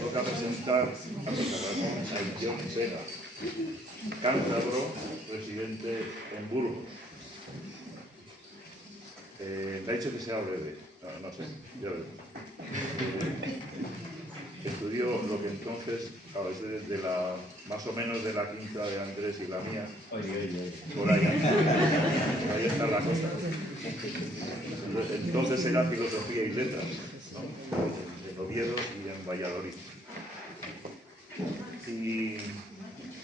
Toca presentar a José Ramón Ayllón Vega, cántabro, residente en Burgos. Le ha dicho que sea breve, no sé, ya veremos. Estudió lo que entonces, claro, es desde la, más o menos de la quinta de Andrés y la mía, por ahí está la cosa. Entonces era filosofía y letras, ¿no? En Oviedo y en Valladolid. Y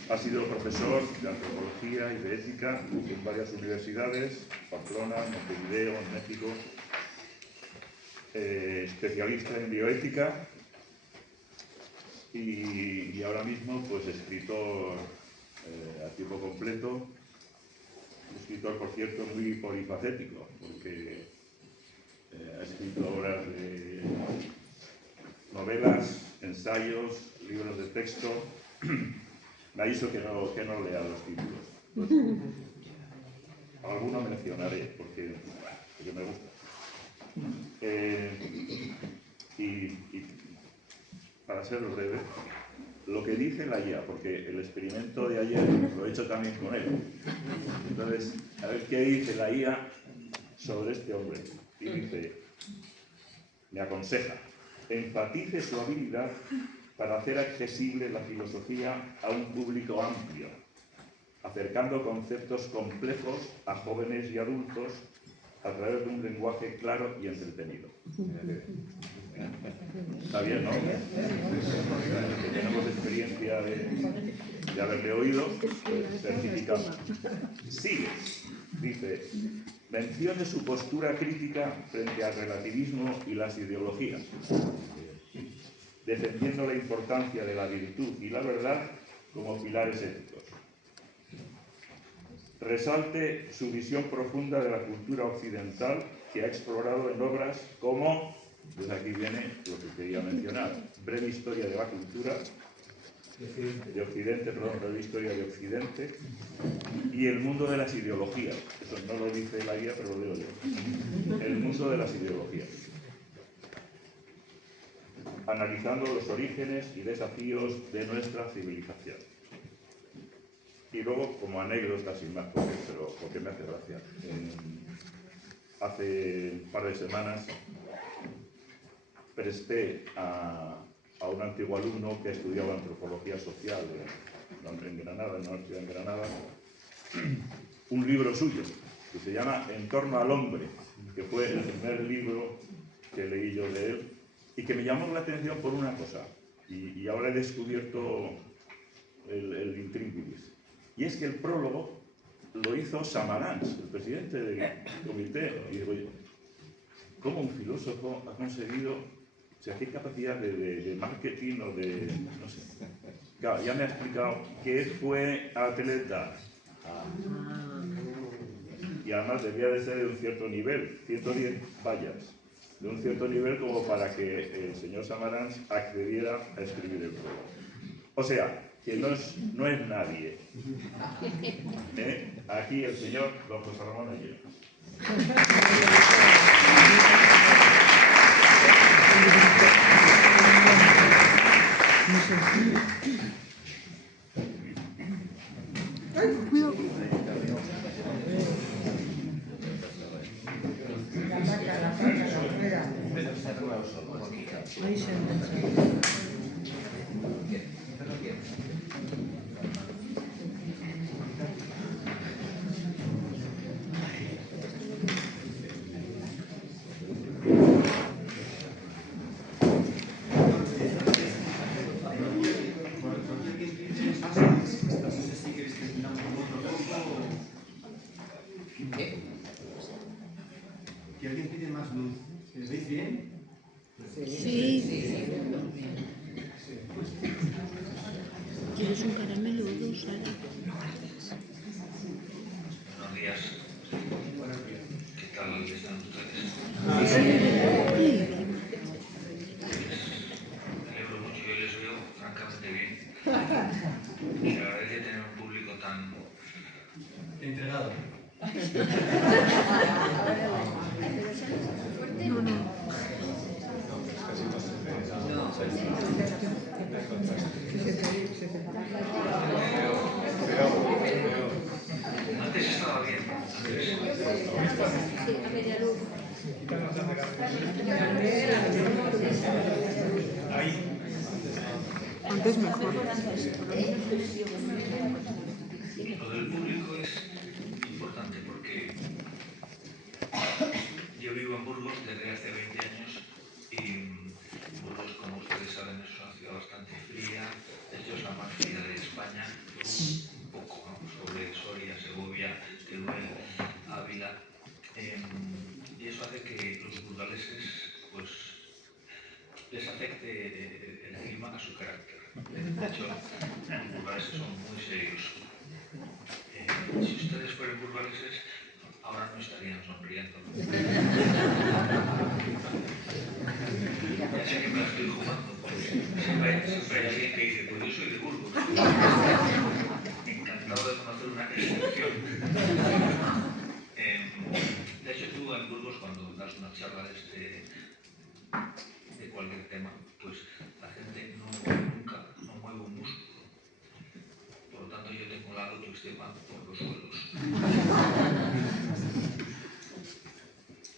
ha sido profesor de antropología y de ética en varias universidades, Pamplona, Montevideo, en México, especialista en bioética y ahora mismo pues escritor a tiempo completo, escritor por cierto muy polifacético, porque ha escrito obras de novelas, ensayos, libros de texto. Me ha dicho que no lea los títulos. Algunos mencionaré porque me gusta. Y para ser breve, lo que dice la IA, porque el experimento de ayer lo he hecho también con él. Entonces, a ver qué dice la IA sobre este hombre. Y dice, me aconseja, enfatice su habilidad para hacer accesible la filosofía a un público amplio, acercando conceptos complejos a jóvenes y adultos a través de un lenguaje claro y entretenido. Está bien, ¿no? Que tenemos experiencia de haberle oído, pues certificamos. Sigue, dice, mencione su postura crítica frente al relativismo y las ideologías, defendiendo la importancia de la virtud y la verdad como pilares éticos. Resalte su visión profunda de la cultura occidental que ha explorado en obras como, pues aquí viene lo que quería mencionar, Breve Historia de la Cultura, Breve Historia de Occidente, y El mundo de las ideologías. Eso no lo dice la guía, pero lo leo yo. El mundo de las ideologías. Analizando los orígenes y desafíos de nuestra civilización. Y luego, como anécdota, sin más, porque me hace gracia. Hace un par de semanas presté a un antiguo alumno que estudiaba antropología social en Granada, en una universidad en Granada, un libro suyo que se llama En torno al hombre, que fue el primer libro que leí yo de él y que me llamó la atención por una cosa, y ahora he descubierto el intríngulis. Y es que el prólogo lo hizo Samarans, el presidente del comité. Y digo, ¿cómo un filósofo ha conseguido, o sea, qué capacidad de marketing o de, no sé? Claro, ya me ha explicado que fue atleta. Y además debía de ser de un cierto nivel, 110 vallas, de un cierto nivel como para que el señor Samarans accediera a escribir el prólogo. O sea, que no es nadie. Aquí el señor don José Ramón Ayllón. Que alguien pide más luz. ¿Me veis bien? Sí. ¿Quieres un caramelo o dos, Sara? Buenos días. ¿Qué tal están ustedes? Me alegro mucho, yo les veo francamente bien. Y se agradece tener un público tan entregado. No. Antes mejor. Lo del público es importante porque yo vivo en Burgos desde hace 20 años y Burgos, como ustedes saben, es una ciudad bastante fría. De hecho, es la más fría de España, un poco, ¿no? Sobre Soria, Segovia, Teruel, Ávila. Y eso hace que los burgaleses pues, les afecte el clima a su carácter. De hecho, los burgaleses son muy serios. Si ustedes fueran burgaleses, ahora no estarían sonriendo. Ya sé que me la estoy jugando, porque siempre hay alguien que dice, pues yo soy de Burgos. Encantado de conocer una excepción. De hecho, tú en Burgos, cuando das una charla de cualquier tema, pues la gente nunca mueve un músculo. Por lo tanto, yo tengo la autoestima por los suelos.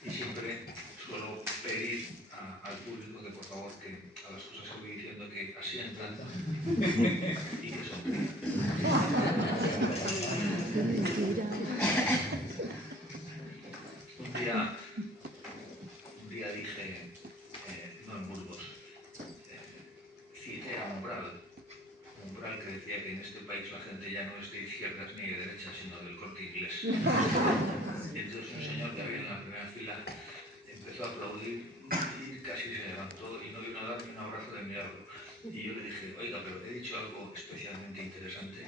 Y siempre suelo pedir al público que por favor que a las cosas que voy diciendo que asientan y que sonrían. Un día dije, no en Burgos, cité a Umbral que decía que en este país la gente ya no es de izquierdas ni de derechas, sino del Corte Inglés. Y entonces un señor que había en la primera fila empezó a aplaudir y casi se levantó y no vino a dar ni un abrazo de milagro. Y yo le dije, oiga, pero he dicho algo especialmente interesante.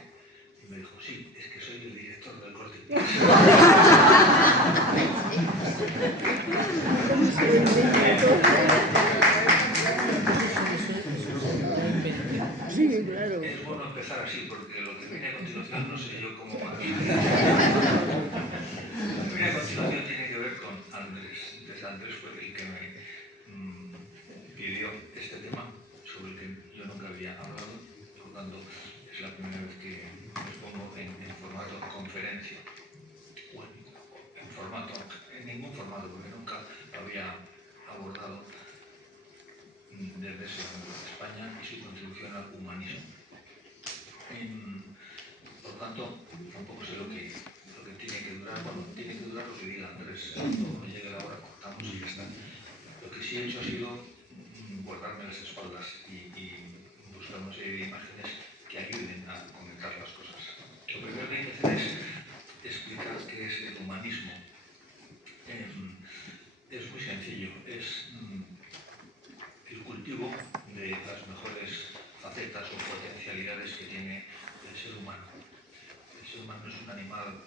Y me dijo, sí, es que soy el director del Corte Inglés. Sí, claro. Es bueno empezar así, porque lo que viene a continuación no sé yo cómo va a ir. Lo que viene a continuación tiene que ver con Andrés. Entonces Andrés fue el que me pidió este tema, sobre el que yo nunca había hablado, por lo tanto es la primera vez que me pongo en formato conferencia, o en ningún formato, porque nunca lo había abordado desde ese ángulo, España y su contribución al humanismo. Por lo tanto, tampoco sé lo que tiene que durar. Bueno, tiene que durar lo que diga Andrés. Cuando me llegue la hora cortamos y ya está. Lo que sí he hecho ha sido guardarme las espaldas y buscar una serie de imágenes que ayuden a conectar las cosas. Lo primero que hay que hacer es explicar qué es el humanismo. Es muy sencillo. Es el cultivo de las mejores facetas o potencialidades que tiene el ser humano. El ser humano es un animal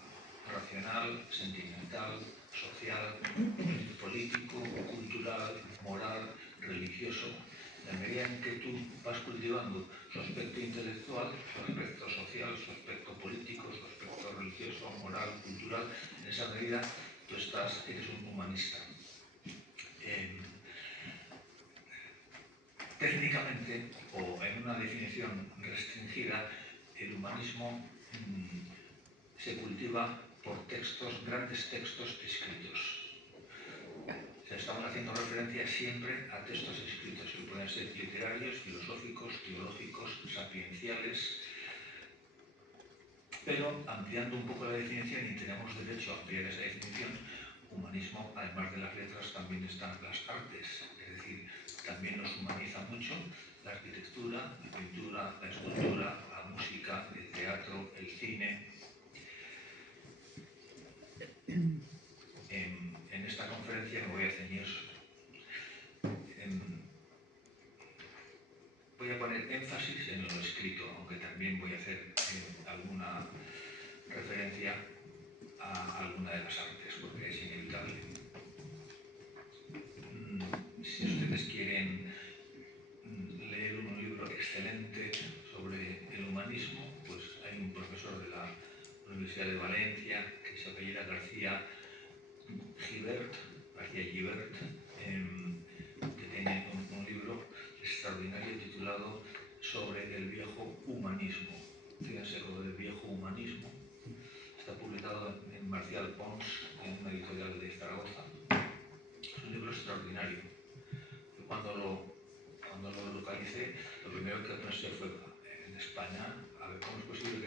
racional, sentimental, social, político, cultural, moral, religioso. En la medida en que tú vas cultivando su aspecto intelectual, su aspecto social, su aspecto político, su aspecto religioso, moral, cultural, en esa medida tú eres un humanista. Técnicamente, o en una definición restringida, el humanismo se cultiva por grandes textos escritos. O sea, estamos haciendo referencia siempre a textos escritos, que pueden ser literarios, filosóficos, teológicos, sapienciales, pero ampliando un poco la definición, y tenemos derecho a ampliar esa definición, humanismo, además de las letras, también están las artes, es decir, también nos humaniza mucho la arquitectura, la pintura, la escultura, la música, el teatro, el cine. En esta conferencia me voy a ceñir, voy a poner énfasis en lo escrito, aunque también voy a hacer alguna referencia a alguna de las artes, porque es inevitable. Si ustedes quieren leer un libro excelente sobre el humanismo, pues hay un profesor de la Universidad de Valencia que se apellida García Gibert, que tiene un libro extraordinario titulado Sobre el viejo humanismo. Fíjense lo del viejo humanismo. Está publicado en Marcial Pons, en una editorial de Zaragoza. Es un libro extraordinario. Yo cuando lo localicé, lo primero que pensé fue en España, a ver cómo es posible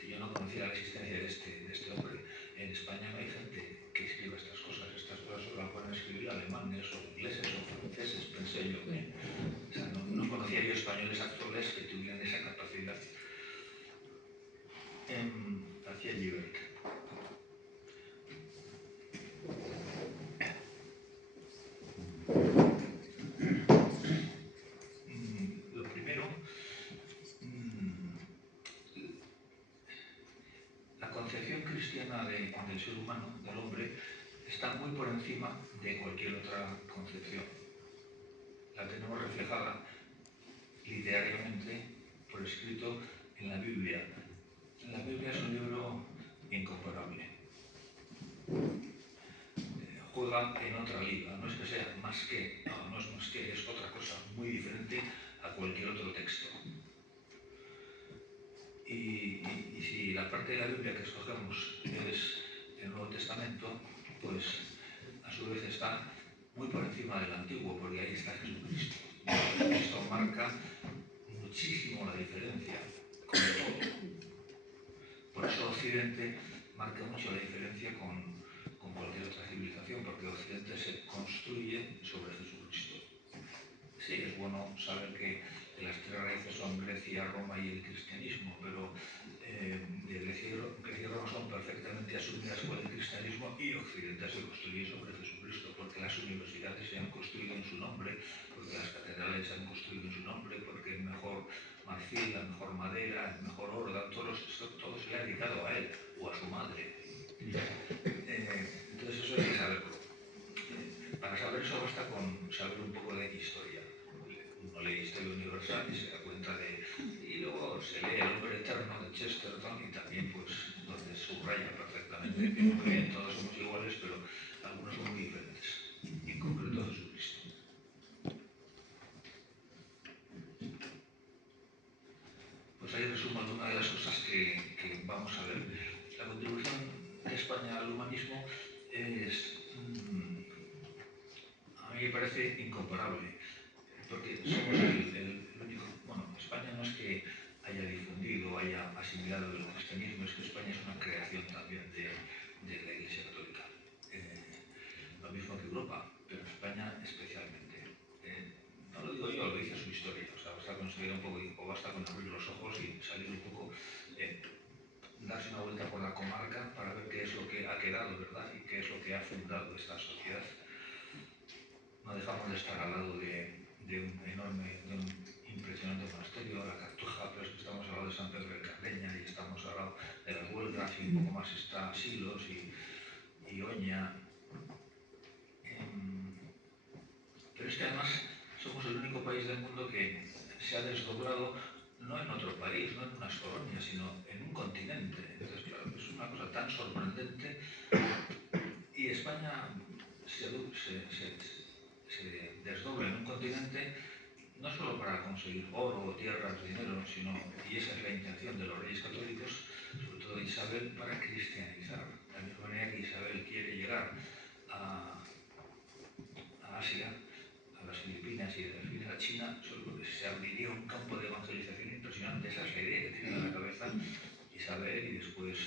que yo no conociera la existencia de este hombre. En España no hay gente que escriba estas cosas solo las pueden escribir alemanes o ingleses o franceses, pensé yo. O sea, no conocía yo españoles actuales que tuvieran esa capacidad. Hacia Llibert. Lo primero, la concepción cristiana del ser humano, del hombre, está muy por encima de cualquier otra concepción. La tenemos reflejada literariamente por escrito en la Biblia. La Biblia es un libro incomparable. Juega en otra liga, no es que sea más que, no es más que, es otra cosa muy diferente a cualquier otro texto. Y si la parte de la Biblia que escogemos es el Nuevo Testamento, pues a su vez está muy por encima del Antiguo, porque ahí está Jesucristo. Esto marca muchísimo la diferencia con todo. Por eso Occidente marca mucho la diferencia con cualquier otra civilización, porque Occidente se construye sobre Jesucristo. Sí, es bueno saber que las tres raíces son Grecia, Roma y el cristianismo, pero Grecia y Roma son perfectamente asumidas por el cristianismo y Occidente se construye sobre Jesucristo, porque las universidades se han construido en su nombre, porque las catedrales se han construido en su nombre, porque el mejor marfil, la mejor madera, el mejor oro, todo se le ha dedicado a él o a su madre. Entonces eso hay que saberlo. Para saber eso basta con saber un poco de historia. Uno lee Historia Universal y se da cuenta y luego se lee El Hombre Eterno de Chesterton y también pues donde subraya perfectamente que muy bien, todos somos iguales, pero algunos son muy diferentes. En concreto Jesucristo. Pues ahí resumo algunas de las cosas que vamos a ver. La contribución de España al humanismo es, a mí me parece incomparable, porque somos el único. Bueno, España no es que haya difundido, haya asimilado el cristianismo, es que España es una creación también de la Iglesia Católica. Lo mismo que Europa, pero España especialmente. No lo digo yo, lo dice su historia. O sea, basta con estudiar un poco o basta con abrir los ojos y salir un poco, darse una vuelta por la comarca para ver qué es lo que ha quedado, ¿verdad? Y qué es lo que ha fundado esta sociedad. No dejamos de estar al lado de un impresionante monasterio, la Cartuja, pero es que estamos al lado de San Pedro de Cardeña y estamos al lado de las Huelgas y un poco más está Silos y Oña. Pero es que además somos el único país del mundo que se ha desdoblado no en otro país, no en unas colonias, sino en un continente. Entonces, claro, es una cosa tan sorprendente. Y España se desdobla en un continente no solo para conseguir oro, tierras, dinero, sino, y esa es la intención de los reyes católicos, sobre todo de Isabel, para cristianizar. De la misma manera que Isabel quiere llegar a Asia, a las Filipinas y de las Filipinas a China, se abriría un campo de evangelización impresionante. Esa es la idea que tiene en la cabeza Isabel y después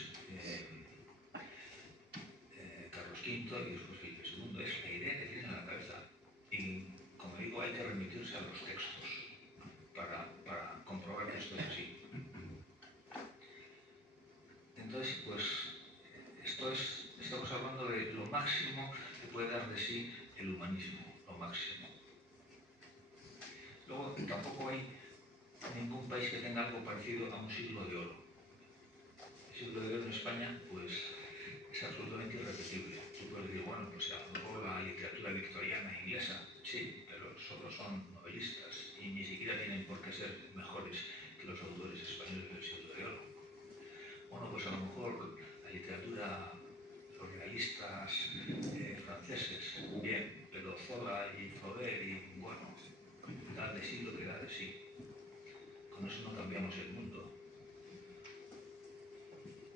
Carlos V y después Felipe II. Es la idea que tiene en la cabeza. Y como digo, hay que remitirse a los textos para comprobar que esto es así. Entonces, pues, estamos hablando de lo máximo que puede dar de sí el humanismo, lo máximo. Luego, tampoco hay ningún país que tenga algo parecido a un siglo de oro. El siglo de oro en España, pues, es absolutamente irrepetible. Tú puedes decir, bueno, pues a lo mejor la literatura victoriana inglesa, sí, pero solo son novelistas y ni siquiera tienen por qué ser mejores que los autores españoles del siglo de oro. Bueno, pues a lo mejor la literatura, los realistas franceses, bien, pero Zola y Flaubert y, bueno, da de sí lo que da de sí. Con eso no cambiamos el mundo.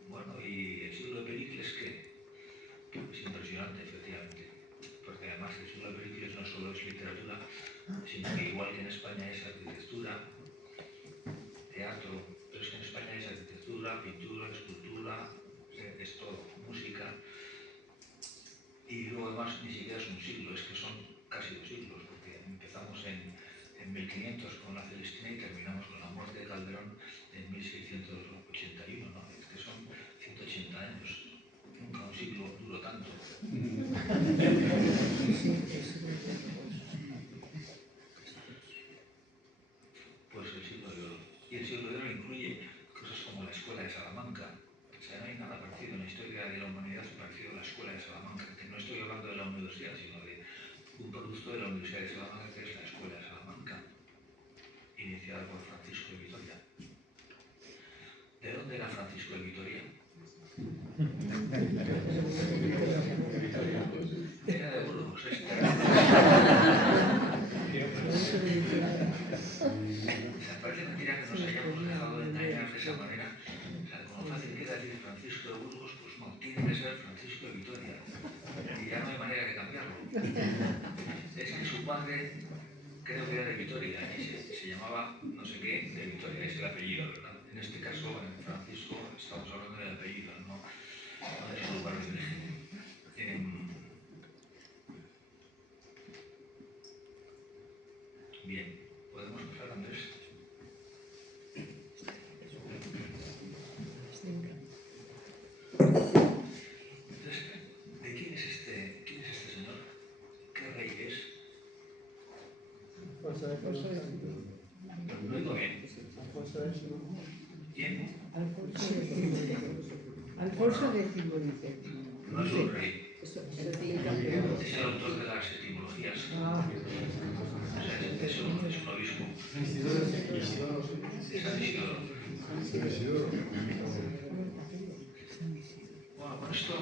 Bueno, y el siglo de Pericles, ¿qué? Es impresionante, efectivamente, porque además el siglo de solo es literatura, sino que igual que en España es arquitectura, teatro, pero es que en España es arquitectura, pintura, escultura, es todo, música. Y luego además ni siquiera es un siglo, es que son casi 2 siglos, porque empezamos en 1500 con la Celestina y terminamos con la muerte de Calderón en 1681, ¿no? Es que son 180 años, nunca un siglo duró tanto. Pues el siglo de oro. Y el siglo de oro incluye cosas como la Escuela de Salamanca. O sea, no hay nada parecido en la historia de la humanidad parecido a la Escuela de Salamanca, que no estoy hablando de la universidad, sino de un producto de la Universidad de Salamanca, que es la Escuela de Salamanca, iniciada por Francisco de Vitoria. ¿De dónde era Francisco de Vitoria? Era de Burgos, parece mentira que nos hayamos dejado de engañar de esa manera. O sea, como fácil queda decir Francisco de Burgos, pues no, tiene que ser Francisco de Vitoria. Y ya no hay manera de cambiarlo. Es que su padre creo que era de Vitoria y se llamaba no sé qué de Vitoria, es el apellido, ¿verdad? En este caso, en Francisco, estamos hablando del apellido, no de su lugar de origen. Bien, ¿podemos pasar, Andrés? Entonces, ¿de quién es este señor? ¿Qué rey es? Lo digo bien. ¿Quién? Alfonso X dice. No es un rey. Es el autor de las etimologías. O sea, es un obispo. Es San Isidoro. Bueno, con esto,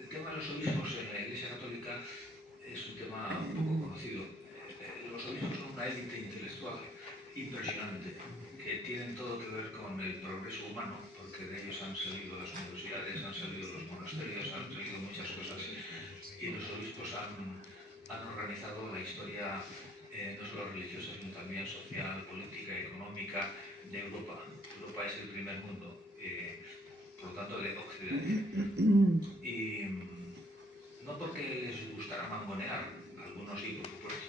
el tema de los obispos en la Iglesia Católica es un tema poco conocido. Los obispos son una élite intelectual impresionante, que tienen todo que ver con el progreso humano, porque de ellos han salido las universidades, han salido los monasterios, han salido muchas cosas, y los obispos han organizado la historia no solo religiosa, sino también social, política, económica de Europa. Europa es el primer mundo, por lo tanto de Occidente. Y no porque les gustara mangonear, algunos sí, por supuesto,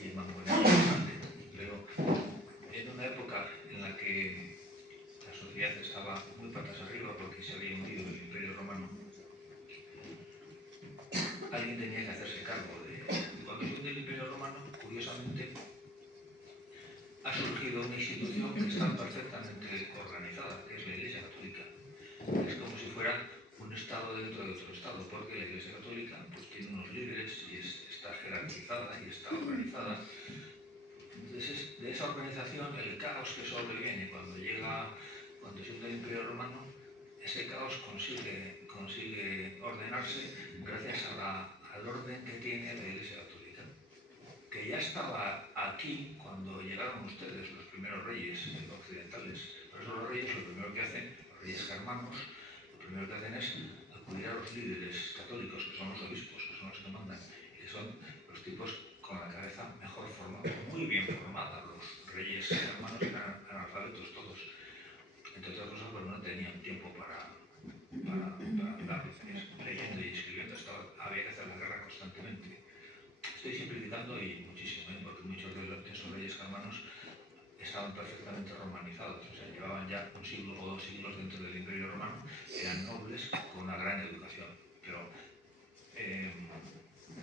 y mangonear es bastante, pero en una época en la que la sociedad estaba muy patas arriba porque se había hundido el Imperio Romano, alguien tenía que hacerse cargo de... Cuando se hunde el Imperio Romano, curiosamente, ha surgido una institución que está perfectamente organizada, que es la Iglesia Católica. Es como si fuera un Estado dentro de otro Estado, porque la Iglesia Católica pues, tiene unos líderes y está jerarquizada y está organizada. Entonces, de esa organización, el caos que sobreviene cuando se hunde el Imperio Romano, ese caos consigue ordenarse gracias al orden que tiene la Iglesia Católica, que ya estaba aquí cuando llegaron ustedes, los primeros reyes occidentales. Por eso los reyes, lo primero que hacen, los reyes germanos, lo primero que hacen es acudir a los líderes católicos, que son los obispos, que son los que mandan, y que son los tipos con la cabeza mejor formada, muy bien formada. Los reyes germanos eran analfabetos todos, entre otras cosas, pero no tenían tiempo para andar leyendo y escribiendo, había que hacer la guerra constantemente. Estoy simplificando y muchísimo, porque muchos de esos reyes germanos estaban perfectamente romanizados, o sea, llevaban ya 1 siglo o 2 siglos dentro del Imperio Romano, eran nobles con una gran educación, pero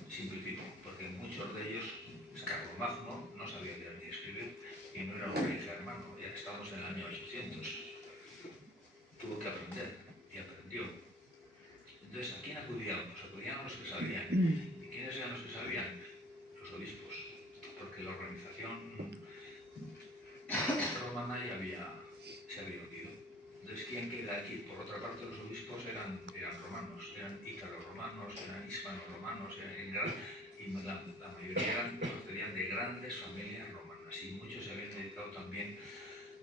simplifico, porque muchos de ellos, Carlomagno no sabía leer ni escribir y no era un rey germano, ya estamos en el año 800, tuvo que aprender y aprendió. Entonces, ¿a quién acudían? Pues acudían a los que sabían. ¿Y quiénes eran los que sabían? Los obispos, porque la organización romana ya se había hundido. Entonces, ¿quién queda aquí? Por otra parte, los obispos eran romanos, eran ícaro-romanos, eran hispano-romanos, y la mayoría procedían de grandes familias romanas, y muchos se habían dedicado también,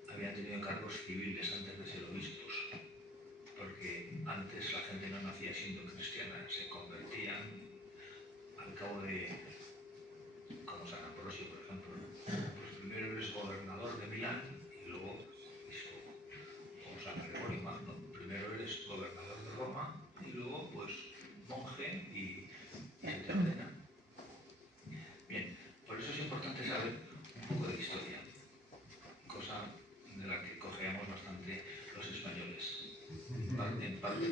habían tenido cargos civiles antes de ser obispos, porque antes la gente no nacía siendo cristiana, se convertían al cabo de, como San Ambrosio, por ejemplo, ¿no? Pues primero eres gobernador de Milán y luego obispo, o San Gregorio Magno. Primero eres gobernador de Roma y luego, pues, monje y se te ordena. Bien, por eso es importante saber un poco de historia, cosa de la que cojeamos bastante los españoles, en parte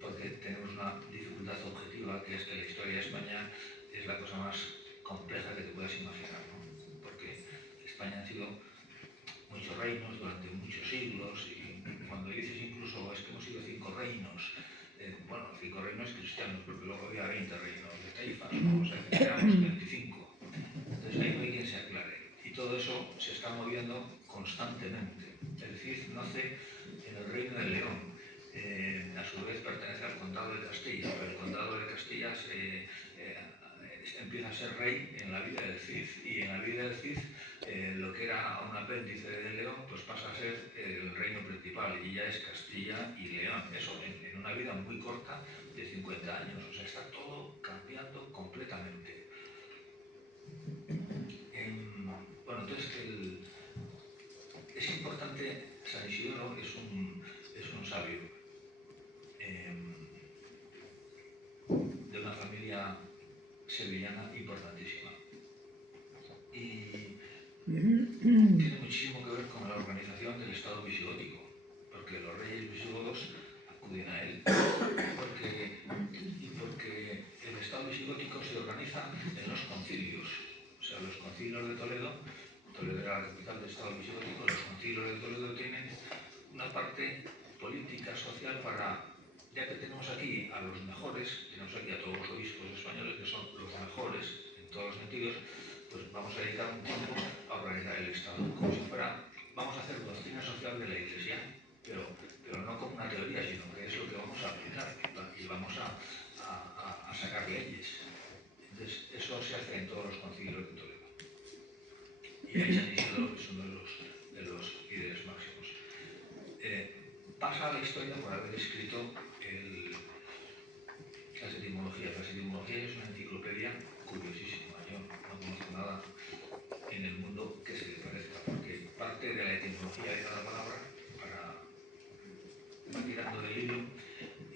porque tenemos una dificultad objetiva, que es que la historia de España es la cosa más compleja que te puedas imaginar, ¿no? Porque España ha sido muchos reinos durante muchos siglos, y cuando dices incluso es que hemos sido 5 reinos, bueno, 5 reinos cristianos, porque luego había 20 reinos de taifas, ¿no? O sea, que éramos 25. Entonces ahí no hay quien se aclare. Y todo eso se está moviendo constantemente. El Cid nace en el Reino de León. A su vez pertenece al Condado de Castilla, pero el Condado de Castilla empieza a ser rey en la vida del Cid, y en la vida del Cid lo que era un apéndice de León pues pasa a ser el reino principal, y ya es Castilla y León. Eso en una vida muy corta de 50 años, o sea, está todo cambiando completamente. Bueno, entonces es importante. San Isidoro es un sabio de una familia sevillana importantísima, y tiene muchísimo que ver con la organización del Estado visigótico, porque los reyes visigodos acuden a él, porque el Estado visigótico se organiza en los concilios. O sea, los concilios de Toledo era la capital del Estado visigótico. Los concilios de Toledo tienen una parte política, social, para, ya que tenemos aquí a los mejores, tenemos aquí a todos los obispos españoles que son los mejores en todos los sentidos, pues vamos a dedicar un tiempo a organizar el Estado, como si fuera, vamos a hacer doctrina social de la Iglesia, pero no como una teoría, sino que es lo que vamos a aplicar, y vamos a sacar leyes. Entonces, eso se hace en todos los concilios de Toledo. Y ahí San Isidoro es uno de los líderes máximos. Pasa a la historia por haber escrito las etimologías. Las etimologías es una enciclopedia curiosísima. Yo no conozco nada en el mundo que se le parezca, porque parte de la etimología de cada palabra va tirando del hilo,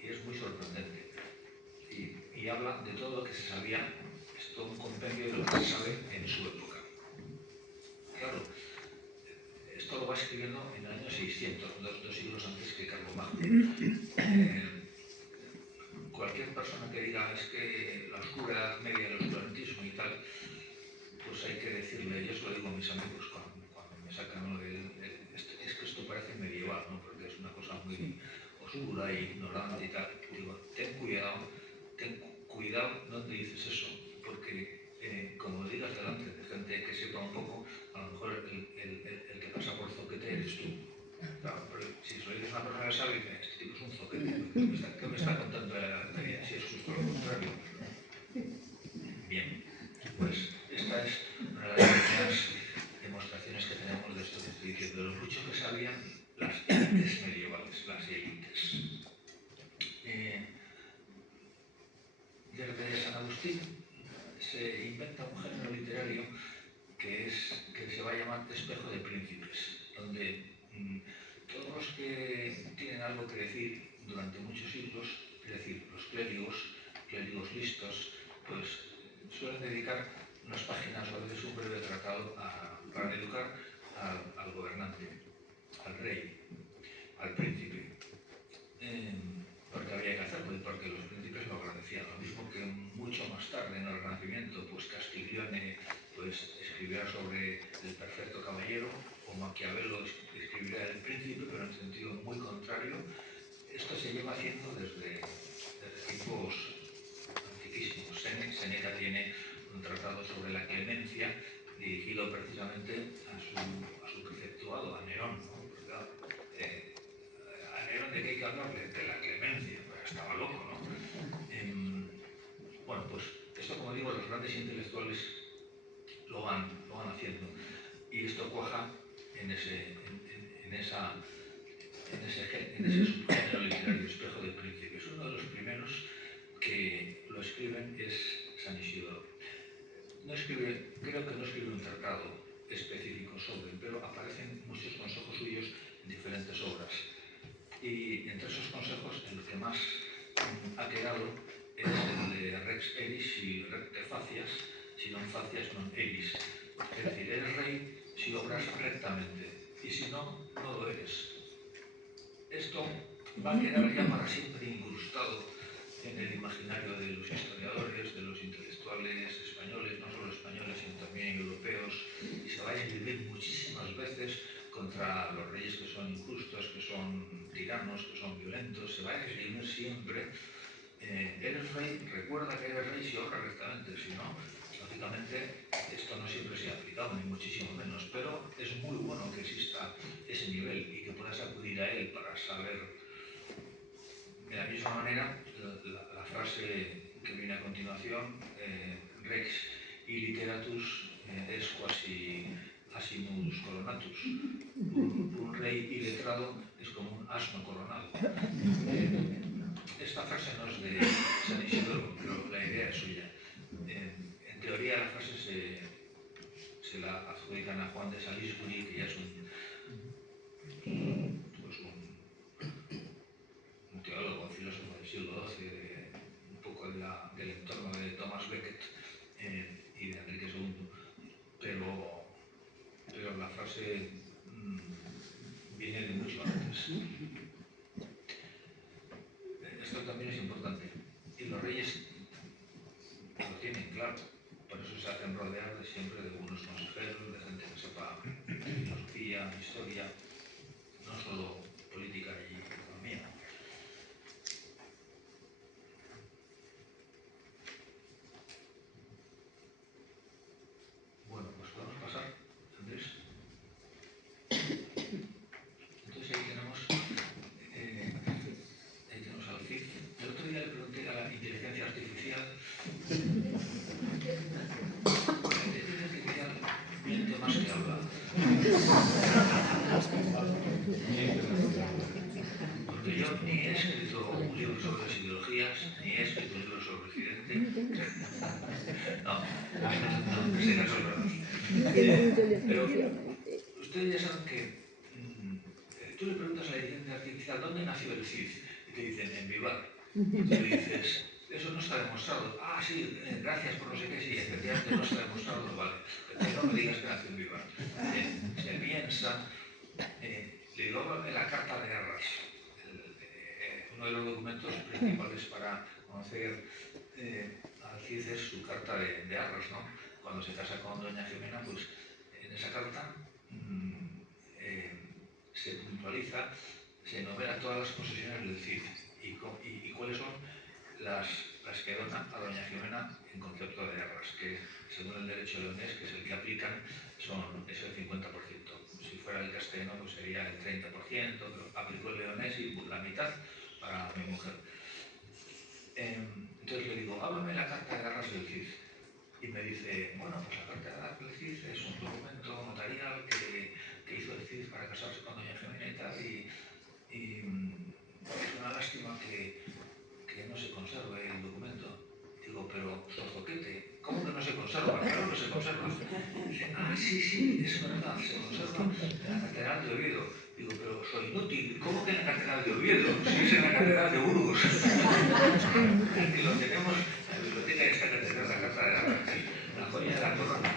y es muy sorprendente. Y habla de todo lo que se sabía. Es todo un compendio de lo que se sabe en su época. Claro, esto lo va escribiendo en el año 600, dos siglos antes que Carlomagno. Cualquier persona que diga es que la oscura Edad Media, el oscurantismo y tal, pues hay que decirle, yo se lo digo a mis amigos cuando me sacan lo es que esto parece medieval, ¿no? Porque es una cosa muy oscura e ignorante y tal. Digo, ten cuidado donde dices eso, porque como lo digas delante de gente que sepa un poco, a lo mejor el que pasa por zoquete eres tú. Claro, pero si se lo dices a una persona que sabe, dice, este tipo es un zoquete, ¿qué me está contando de la Edad Media? Si es justo lo contrario. Bien, pues esta es una de las primeras demostraciones que tenemos de esto que estoy diciendo, de lo mucho que sabían las élites medievales, las élites. Desde San Agustín se inventa un género literario que se va a llamar espejo de príncipes, donde todos los que tienen algo que decir durante muchos siglos, es decir, los clérigos listos, pues suelen dedicar unas páginas o a veces un breve tratado para educar al gobernante, al rey, al príncipe. Porque había que hacerlo, y porque los príncipes lo agradecían. Lo mismo que mucho más tarde, en el Renacimiento, pues Castiglione pues, escribirá sobre el perfecto caballero, o Maquiavelo escribirá el príncipe, pero en sentido muy contrario. Esto se lleva haciendo desde tiempos antiquísimos. Séneca tiene un tratado sobre la clemencia, dirigido precisamente a su preceptuado, a Nerón, ¿no? Porque, a Nerón, ¿de qué hay que hablarle? De la clemencia, pues estaba loco, ¿no? Bueno, pues esto, como digo, los grandes intelectuales lo van haciendo, y esto cuaja en ese subgénero literario, espejo de príncipe. Es uno de los primeros que lo escriben es San Isidoro. Creo que no escribe un tratado específico sobre, pero aparecen muchos consejos suyos en diferentes obras. Y entre esos consejos, el que más ha quedado es el de Rex Eris y Recte Facias, si non facias non eris. Es decir, eres rey si obras rectamente, y si no, no lo eres. Esto va a quedar ya para siempre incrustado en el imaginario de los historiadores, de los intelectuales españoles, no solo españoles, sino también europeos, y se va a escribir muchísimas veces contra los reyes que son injustos, que son tiranos, que son violentos. Se va a escribir siempre, eres rey, recuerda que eres rey si obras rectamente, si no, lógicamente esto no siempre se ha aplicado, ni muchísimo menos, pero es muy bueno que exista ese nivel y que puedas acudir a él para saber. De la misma manera, la frase que viene a continuación, Rex illiteratus es quasi asinus coronatus. Un rey iletrado es como un asno coronado. Esta frase no es de San Isidoro, pero la idea es suya. En teoría la frase se la adjudican a Juan de Salisbury, que ya es un teólogo, un filósofo del siglo XII, un poco del entorno de Thomas Becket y de Enrique II, pero la frase viene de mucho antes. Esto también es importante, y los reyes lo tienen claro, por eso se hacen rodear siempre de buenos consejeros, de gente que sepa filosofía, historia, no solo política y economía. Bueno, pues podemos pasar, Andrés. Entonces ahí tenemos al CIF. El otro día le pregunté a la inteligencia artificial. La inteligencia artificial miente más que habla. Porque yo ni he escrito un libro sobre las ideologías, ni he escrito un libro sobre Occidente. No, ese caso es verdad. Pero ustedes ya saben que tú le preguntas a la inteligencia artificial ¿dónde nació el CID? Y te dicen en Vivar. Y tú le dices, eso no está demostrado. Ah, sí, gracias por no sé qué, sí, efectivamente no está demostrado, vale. Pero no me digas que nació en Vivar. Se piensa, le digo en la Carta de Arras, uno de los documentos principales para conocer al CID es su Carta de Arras, ¿no? Cuando se casa con doña Jimena, pues en esa carta se puntualiza, se enumera todas las posesiones del CID y cuáles son las que dona a doña Jimena en concepto de Arras, que según el derecho leonés, que es el que aplican, es el 50%. Si fuera el castellano, pues sería el 30%, pero aplicó el leonés y la mitad para mi mujer. Entonces le digo, háblame la carta de Arras del CID. Y me dice, bueno, pues la carta de Arras del CID es un documento notarial que hizo el CID para casarse con doña Jimena y tal, y es una lástima que no se conserve el documento. Digo, pero Sozoquete, ¿cómo que no se conserva? Claro que se conserva. Dice, ah, sí, es verdad, se conserva en la Catedral de Oviedo. Digo, pero soy inútil, ¿cómo que en la Catedral de Oviedo? Si es en la Catedral de Burgos. Que lo tenemos en la biblioteca de esta catedral, la Carta de Arras, la joya de la corona.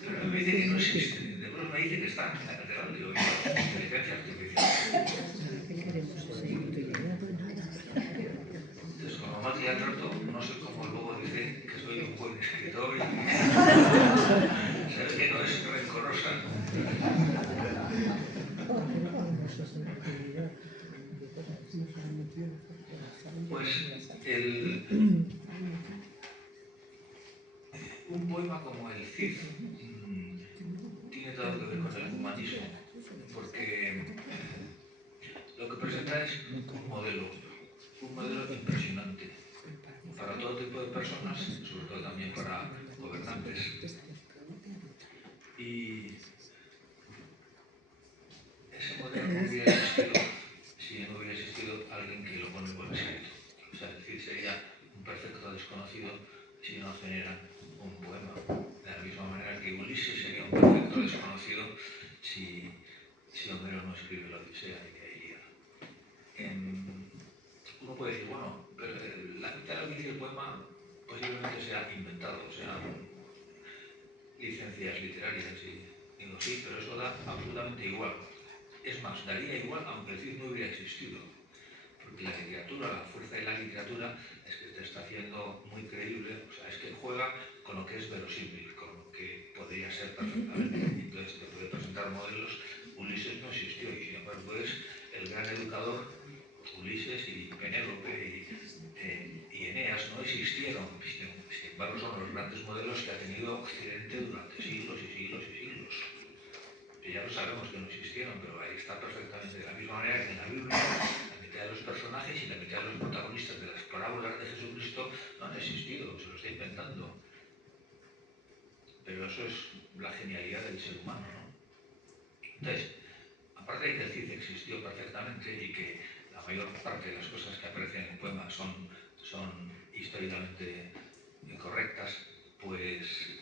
Pero él me dice que no existe. De pronto me dice que está en la Catedral de Oviedo. Inteligencia artificial. Entonces, como máquina trato, no sé cómo luego dice que soy un buen escritor y se ve que no es rencorosa. Pues un poema como el Cid tiene todo que ver con el humanismo, porque lo que presenta es un modelo impresionante para todo tipo de personas, sobre todo también para gobernantes. Y ese modelo no hubiera existido si no hubiera existido alguien que lo pone por escrito. O sea, es decir, sería un perfecto licencias literarias y digo, sí, pero eso da absolutamente igual. Es más, daría igual aunque el CID no hubiera existido. Porque la literatura, la fuerza de la literatura es que te está haciendo muy creíble, o sea, es que juega con lo que es verosímil, con lo que podría ser perfectamente. Entonces te puede presentar modelos. Ulises no existió y sin embargo es el gran educador. Ulises y Penélope y Eneas no existieron, sin embargo son los grandes modelos que ha tenido Occidente durante siglos y siglos y siglos. Que ya lo sabemos que no existieron, pero ahí está perfectamente. De la misma manera que en la Biblia, la mitad de los personajes y la mitad de los protagonistas de las parábolas de Jesucristo no han existido, se lo está inventando. Pero eso es la genialidad del ser humano, ¿no? Entonces, aparte de que el Cid existió perfectamente y que la mayor parte de las cosas que aparecen en el poema son históricamente correctas, pues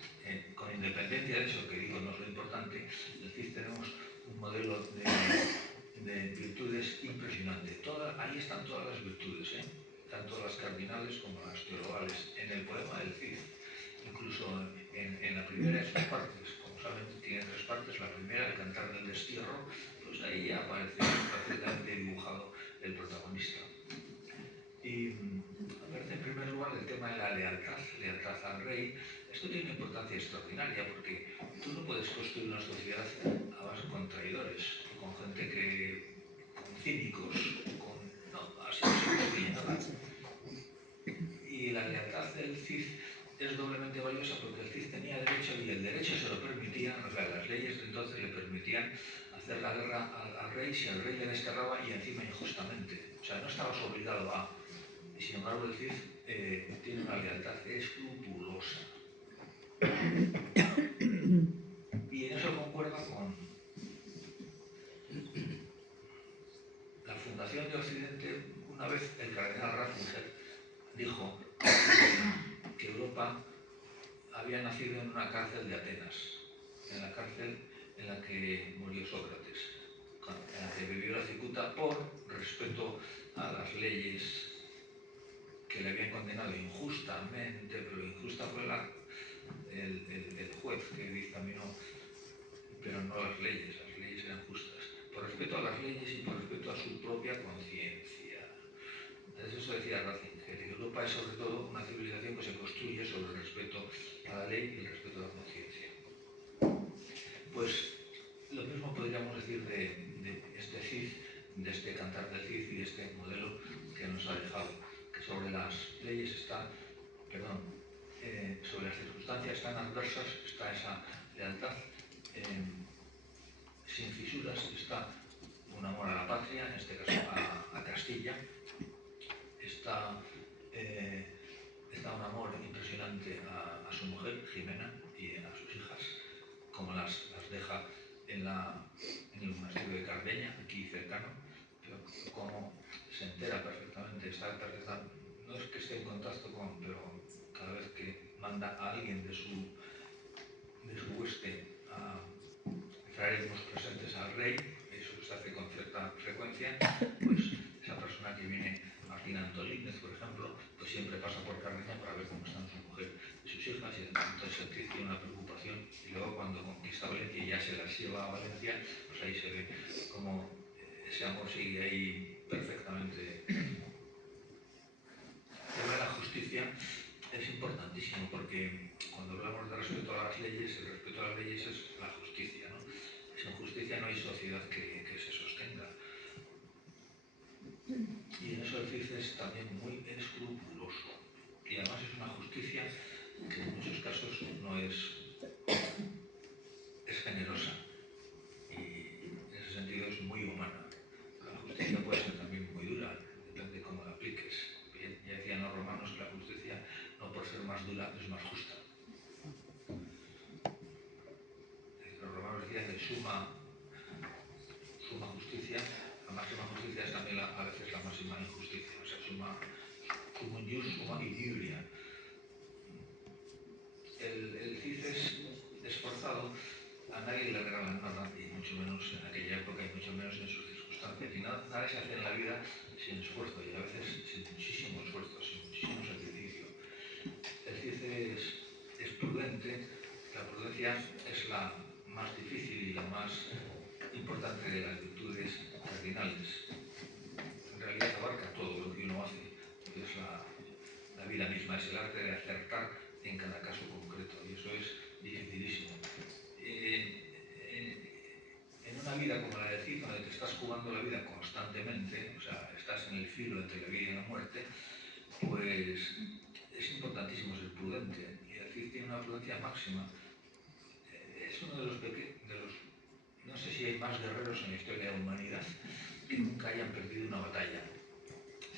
con independencia de eso, que digo no es lo importante, en el Cid tenemos un modelo de virtudes impresionante. Ahí están todas las virtudes, tanto las cardinales como las teologales, en el poema del Cid. Incluso en la primera de sus partes, como saben, tiene tres partes. La primera, el cantar del destierro, pues ahí aparece perfectamente dibujado el protagonista. Y aparece en primer lugar el tema de la lealtad al rey. Esto tiene una importancia extraordinaria porque tú no puedes construir una sociedad a base con traidores, con gente con cínicos, así no se construye nada. Y la lealtad del Cid es doblemente valiosa porque el Cid tenía derecho y el derecho se lo permitía, o sea, las leyes de entonces le permitían hacer la guerra al rey si el rey le desterraba y encima injustamente. O sea, no estabas obligado a... Y sin embargo el Cid tiene una lealtad escrupulosa. Y en eso concuerda con la fundación de Occidente. Una vez el cardenal Ratzinger dijo que Europa había nacido en una cárcel de Atenas, en la cárcel en la que murió Sócrates, en la que vivió la cicuta por respeto a las leyes que le habían condenado injustamente, pero injusta fue el juez que dictaminó, pero no las leyes eran justas, por respeto a las leyes y por respeto a su propia conciencia. Entonces eso decía Ratzinger, que Europa es sobre todo una civilización que se construye sobre el respeto a la ley y el respeto a la conciencia. Pues lo mismo podríamos decir de este Cid, de este cantar del Cid y de este modelo que nos ha dejado, que sobre las leyes está, sobre las circunstancias tan adversas está esa lealtad, sin fisuras está un amor a la patria, en este caso a Castilla, está un amor impresionante a su mujer, Jimena, y a sus hijas, como las deja en el monasterio de Cardeña, aquí cercano, pero como se entera perfectamente, no es que esté en contacto con, pero cada vez que manda a alguien de su hueste a traer unos presentes al rey, eso se hace con cierta frecuencia, pues esa persona que viene, Martín Antolínez, por ejemplo, pues siempre pasa por Cardeña para ver cómo están su mujer y sus hijas, y entonces el Cid tiene una preocupación, y luego cuando conquista Valencia y ya se las lleva a Valencia, pues ahí se ve cómo ese amor sigue ahí perfectamente. El tema de la justicia es importantísimo porque cuando hablamos de respeto a las leyes, el respeto a las leyes es la justicia, ¿no? Sin justicia no hay sociedad que se sostenga. Y en eso el Cid es también muy escrupuloso. Y además es una justicia que en muchos casos no es generosa. Y en ese sentido es muy humana. La justicia puede ser también muy dura, depende de cómo la apliques. Ya decían los romanos que la justicia, no por ser más dura, es más justa. Los romanos decían que suma justicia, la máxima justicia es también a veces la máxima injusticia. O sea, sumum ius, summa iniuria. El Cid es esforzado, a nadie le regalan nada, y mucho menos en aquella época y mucho menos en sus circunstancias. Y nada se hace en la vida sin esfuerzo, y a veces sin muchísimo esfuerzo, sin muchísimo sacrificio. El Cid es prudente La prudencia es la más difícil y la más importante de las virtudes cardinales. En realidad abarca todo lo que uno hace, es la vida misma, es el arte de acertar en cada caso concreto, y eso es dificilísimo. En una vida como la de Cid, donde te estás jugando la vida constantemente, o sea, estás en el filo entre la vida y la muerte, pues es importantísimo ser prudente, y el Cid tiene una prudencia máxima. Es uno de los no sé si hay más guerreros en la historia de la humanidad que nunca hayan perdido una batalla.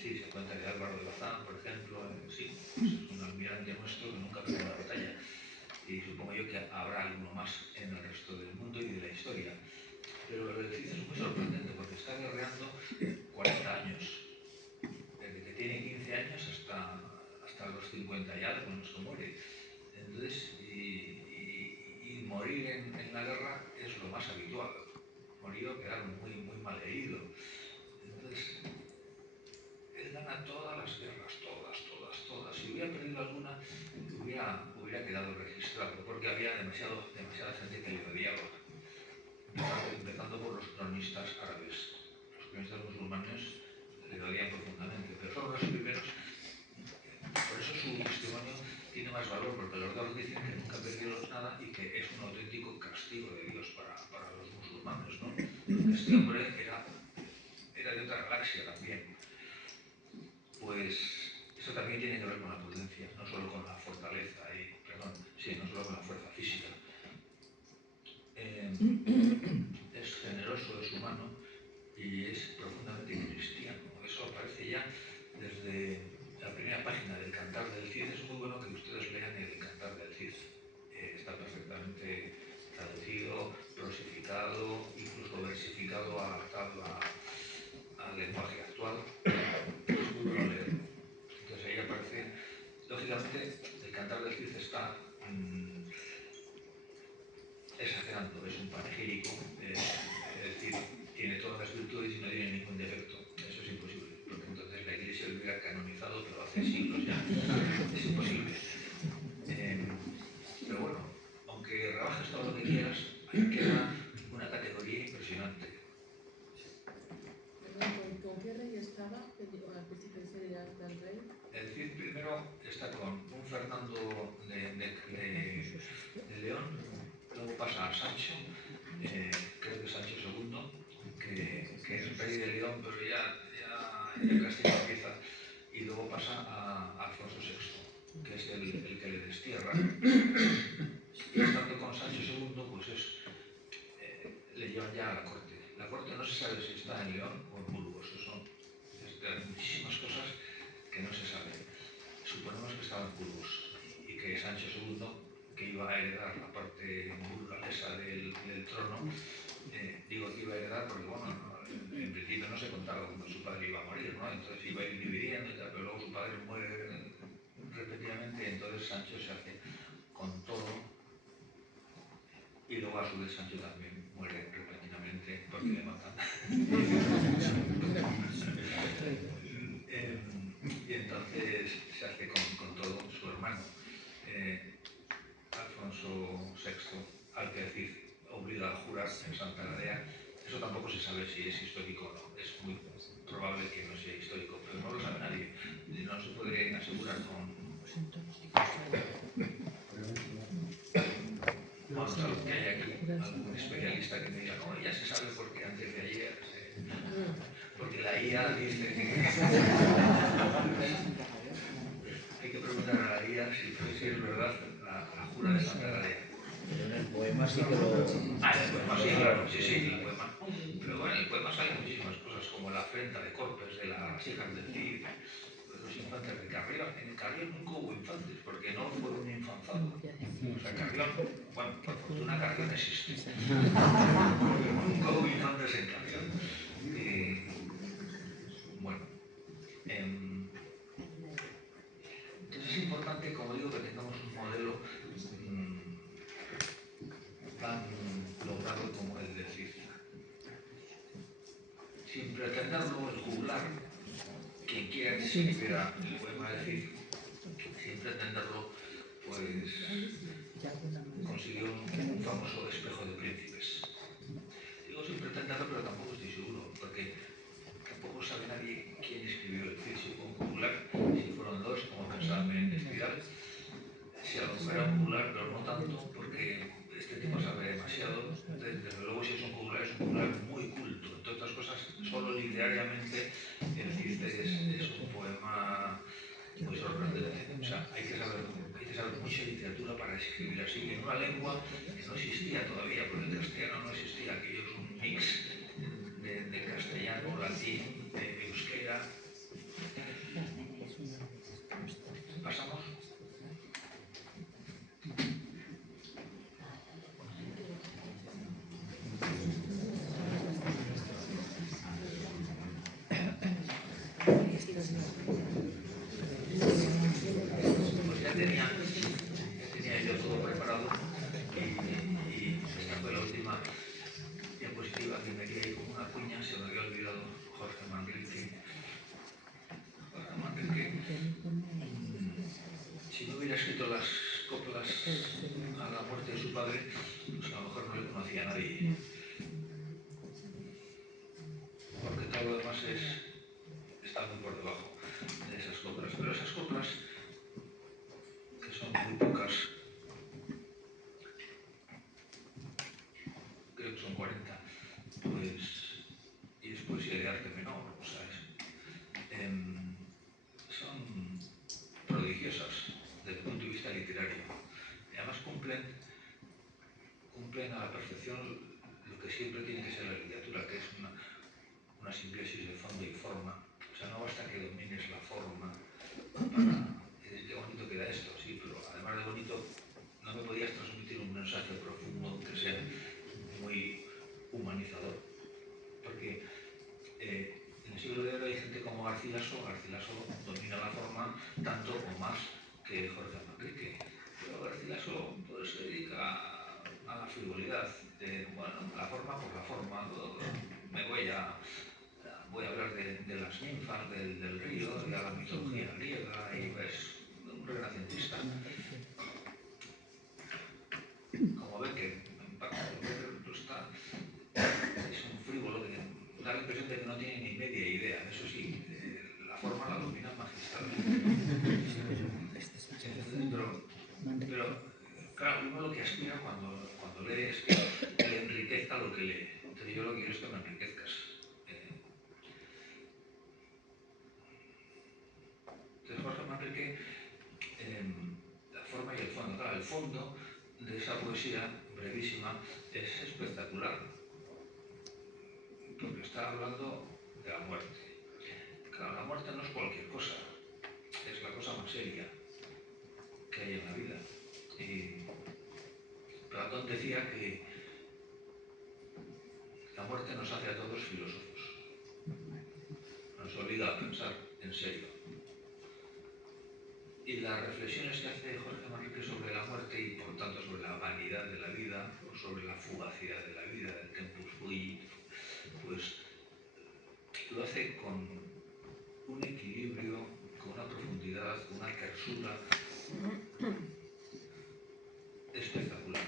Sí, se cuenta de Álvaro de Bazán, por ejemplo, sí, pues es un almirante nuestro que nunca perdió una batalla. Y supongo yo que habrá alguno más en el resto del mundo y de la historia. Pero el Cid es muy sorprendente porque está guerreando 40 años. Desde que tiene 15 años hasta los 50 y algo, no se muere. Entonces, y morir en la guerra es lo más habitual. Morir o quedar muy, muy mal herido. Entonces, él gana todas las guerras, todas. Si hubiera perdido alguna, hubiera quedado registrado, porque había demasiada gente que le odiaba. Empezando por los cronistas árabes. Los cronistas musulmanes le odian profundamente, pero son los primeros. Por eso su testimonio tiene más valor, porque los dos dicen que nunca perdió nada y que es un auténtico castigo de Dios para los musulmanes, ¿no? Este hombre era de otra galaxia también. Pues eso también tiene que ver con la prudencia, no solo con la fortaleza, no solo con la fuerza física. Es generoso, es humano y es profundamente cristiano. Eso aparece ya desde la primera página del Cantar del Cid. Es muy bueno que ustedes lean el Cantar del Cid. Está perfectamente traducido, prosificado, incluso versificado, adaptado al lenguaje actual. Es muy bueno leerlo. Entonces ahí aparece, lógicamente, el Cantar del Cid está exagerando, es un panegírico, es decir, tiene todas las virtudes y no tiene ningún defecto. Eso es imposible, porque entonces la Iglesia lo hubiera canonizado, pero hace siglos ya. Es imposible. Pero bueno, aunque rebajes todo lo que quieras, ahí queda una categoría impresionante. ¿Con qué rey estaba al principio del rey? El Cid primero está con un Fernando de León, luego pasa a Sancho, creo que Sancho II, que es rey de León, pero ya Castilla empieza, y luego pasa a Alfonso VI, que es el que le destierra. Y estando con Sancho II, pues le llevan ya a la corte. La corte no se sabe si está en León o en Burgos, son muchísimas cosas que no se saben. Suponemos que estaba en Burgos y que Sancho II, que iba a heredar la parte burgalesa del trono, digo que iba a heredar porque, bueno, en principio no se contaba cuando su padre iba a morir, ¿no? Entonces iba a ir dividiendo y tal, pero luego su padre muere repetidamente, y entonces Sancho se hace con todo, y luego a su vez Sancho también muere repentinamente porque le matan. Y entonces se hace con todo su hermano, Alfonso VI, al que Cid obliga a jurar en Santa Gadea. Eso tampoco se sabe si es histórico o no. Es muy probable que no sea histórico, pero no lo sabe nadie. No se puede asegurar con... Vamos a ver que hay aquí algún especialista que me diga, no, ya se sabe porque antes de ayer, porque la IA dice que... Hay que preguntar a la IA si es verdad la jura de Santa Gadea. Pero en el poema sí que lo... En el poema sí, claro, sí, en el poema. Pero bueno, en el poema salen muchísimas cosas, como la afrenta de Corpes de las hijas del Cid, los infantes de Carrión. En Carrión nunca hubo infantes, porque no fue un infanzado. O sea, Carrión, bueno, por fortuna Carrión existe. Nunca hubo infantes en Carrión. Bueno, entonces es importante, como digo, que tengamos un modelo tan logrado como el de Cid. Sin pretenderlo el juglar, quien quiera que se escribiera el poema de Cid, sin pretenderlo, pues consiguió un famoso espejo de príncipes. Digo sin pretenderlo, pero tampoco estoy seguro, porque tampoco sabe nadie quién escribió el decir, si fue un popular, si fueron dos, como pensaba Menéndez Pidal, si a lo mejor era un popular, pero no tanto, porque este tipo sabe demasiado. Desde luego, si es un popular muy culto. Entre otras cosas, solo literariamente el Cid es un poema muy sorprendente. O sea, hay que saber mucha literatura para escribir así, en una lengua que no existía todavía, porque el castellano no existía, aquello es un mix de castellano, latín, de euskera. ¿Pasamos? Pues ya tenía yo todo preparado y esta fue la última diapositiva que me di ahí como una cuña, se me había olvidado Jorge Manrique. Si no hubiera escrito las coplas a la muerte de su padre, pues a lo mejor no le conocía a nadie. Porque todo lo demás está muy por debajo de esas coplas. Pero esas coplas, que son muy pocas, creo que son 40, pues, y es poesía de arte menor, o sea, son prodigiosas desde el punto de vista literario. Y además cumplen a la perfección lo que siempre tiene que ser la literatura, que es una simbiosis de fondo y forma. O sea, no basta que domines la forma para decir qué bonito queda esto, sí, pero además de bonito, no me podías transmitir un mensaje profundo que sea muy humanizador. Porque en el siglo de oro hay gente como Garcilaso domina la forma tanto o más que Jorge Manrique. Pero Garcilaso pues, se dedica a la frivolidad, bueno, la forma por la forma. Voy a hablar de las ninfas, del río, de la mitología griega, y es un renacentista. Como ven que es un frívolo que da la impresión de que no tiene ni media idea. Eso sí, la forma la domina magistralmente. Pero claro, uno lo que aspira cuando lee es que le enriquezca lo que lee. Entonces yo lo que quiero es que me enriquezcas. Entonces Jorge Manrique, la forma y el fondo. Claro, el fondo de esa poesía brevísima es espectacular, porque está hablando de la muerte. Claro, la muerte no es cualquier cosa, es la cosa más seria que hay en la vida. Y Platón decía que la muerte nos hace a todos filósofos, nos obliga a pensar en serio. Y las reflexiones que hace Jorge Manrique sobre la muerte y por tanto sobre la vanidad de la vida, o sobre la fugacidad de la vida, del tempus fugit, pues lo hace con un equilibrio, con una profundidad, con una tersura espectacular.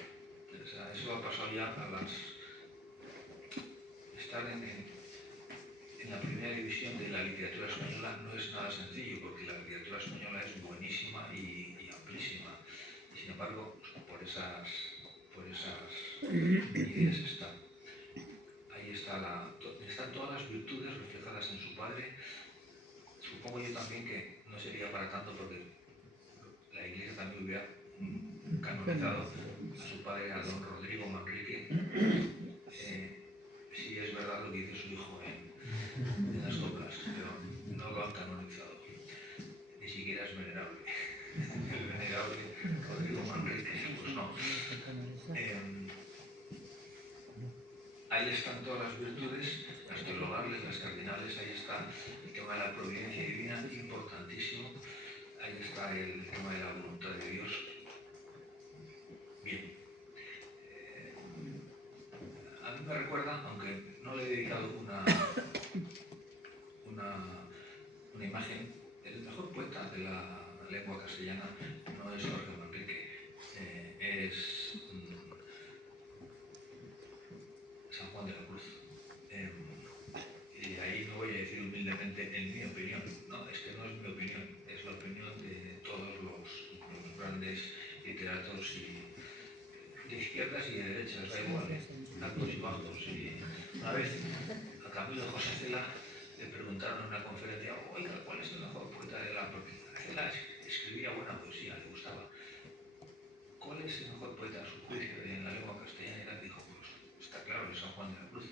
O sea, eso ha pasado ya a estar en la primera división de la literatura española no es nada sencillo, porque la literatura española es buenísima y amplísima. Y sin embargo, por esas ideas está. Ahí están todas las virtudes reflejadas en su padre. Supongo yo también que no sería para tanto, porque la Iglesia también hubiera canonizado a su padre, a don Rodrigo Manrique. Sí es verdad lo que dice su hijo en las coplas, pero no lo han canonizado. Ni siquiera es venerable. El venerable Rodrigo Manrique, pues no. Ahí están todas las virtudes, las teologales, las cardinales, ahí está el tema de la providencia divina, importantísimo. Ahí está el tema de la voluntad de Dios. Bien. A mí me recuerda, aunque no le he dedicado una imagen, el mejor poeta de la lengua castellana no es Jorge Manrique, es de izquierdas y de derechas, da igual, altos y bajos. Y una vez a Camilo José Cela le preguntaron en una conferencia, oiga, ¿cuál es el mejor poeta de la provincia? Cela escribía buena poesía, le gustaba. ¿Cuál es el mejor poeta a su juicio en la lengua castellana? Y dijo, pues está claro, es San Juan de la Cruz.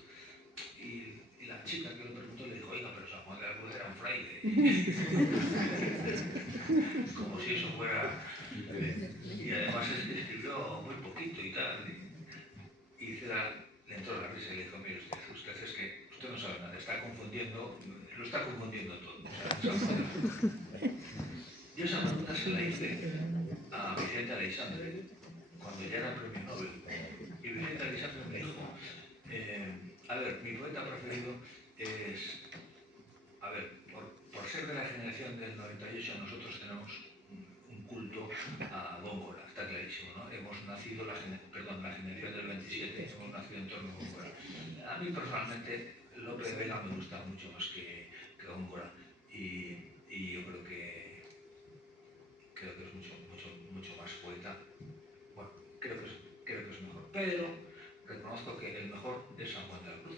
Y la chica que le preguntó le dijo, oiga, pero San Juan de la Cruz era un fraile. Como si eso fuera... Y además escribió muy poquito y tal. Y Cela le entró la risa y le dijo, mire usted es que usted no sabe nada, está confundiendo, lo está confundiendo todo. O sea, yo esa pregunta se la hice a Vicente Aleixandre cuando ya era premio Nobel. Y Vicente Aleixandre me dijo, a ver, mi poeta preferido es, a ver, por ser de la generación del 98, nosotros tenemos un culto a Góngora, está clarísimo, ¿no? Hemos nacido, la generación del 27, hemos nacido en torno a Góngora. A mí personalmente Lope de Vega me gusta mucho más que Góngora y yo creo que es mucho más poeta. Bueno, creo que es mejor, pero reconozco que el mejor es San Juan de la Cruz.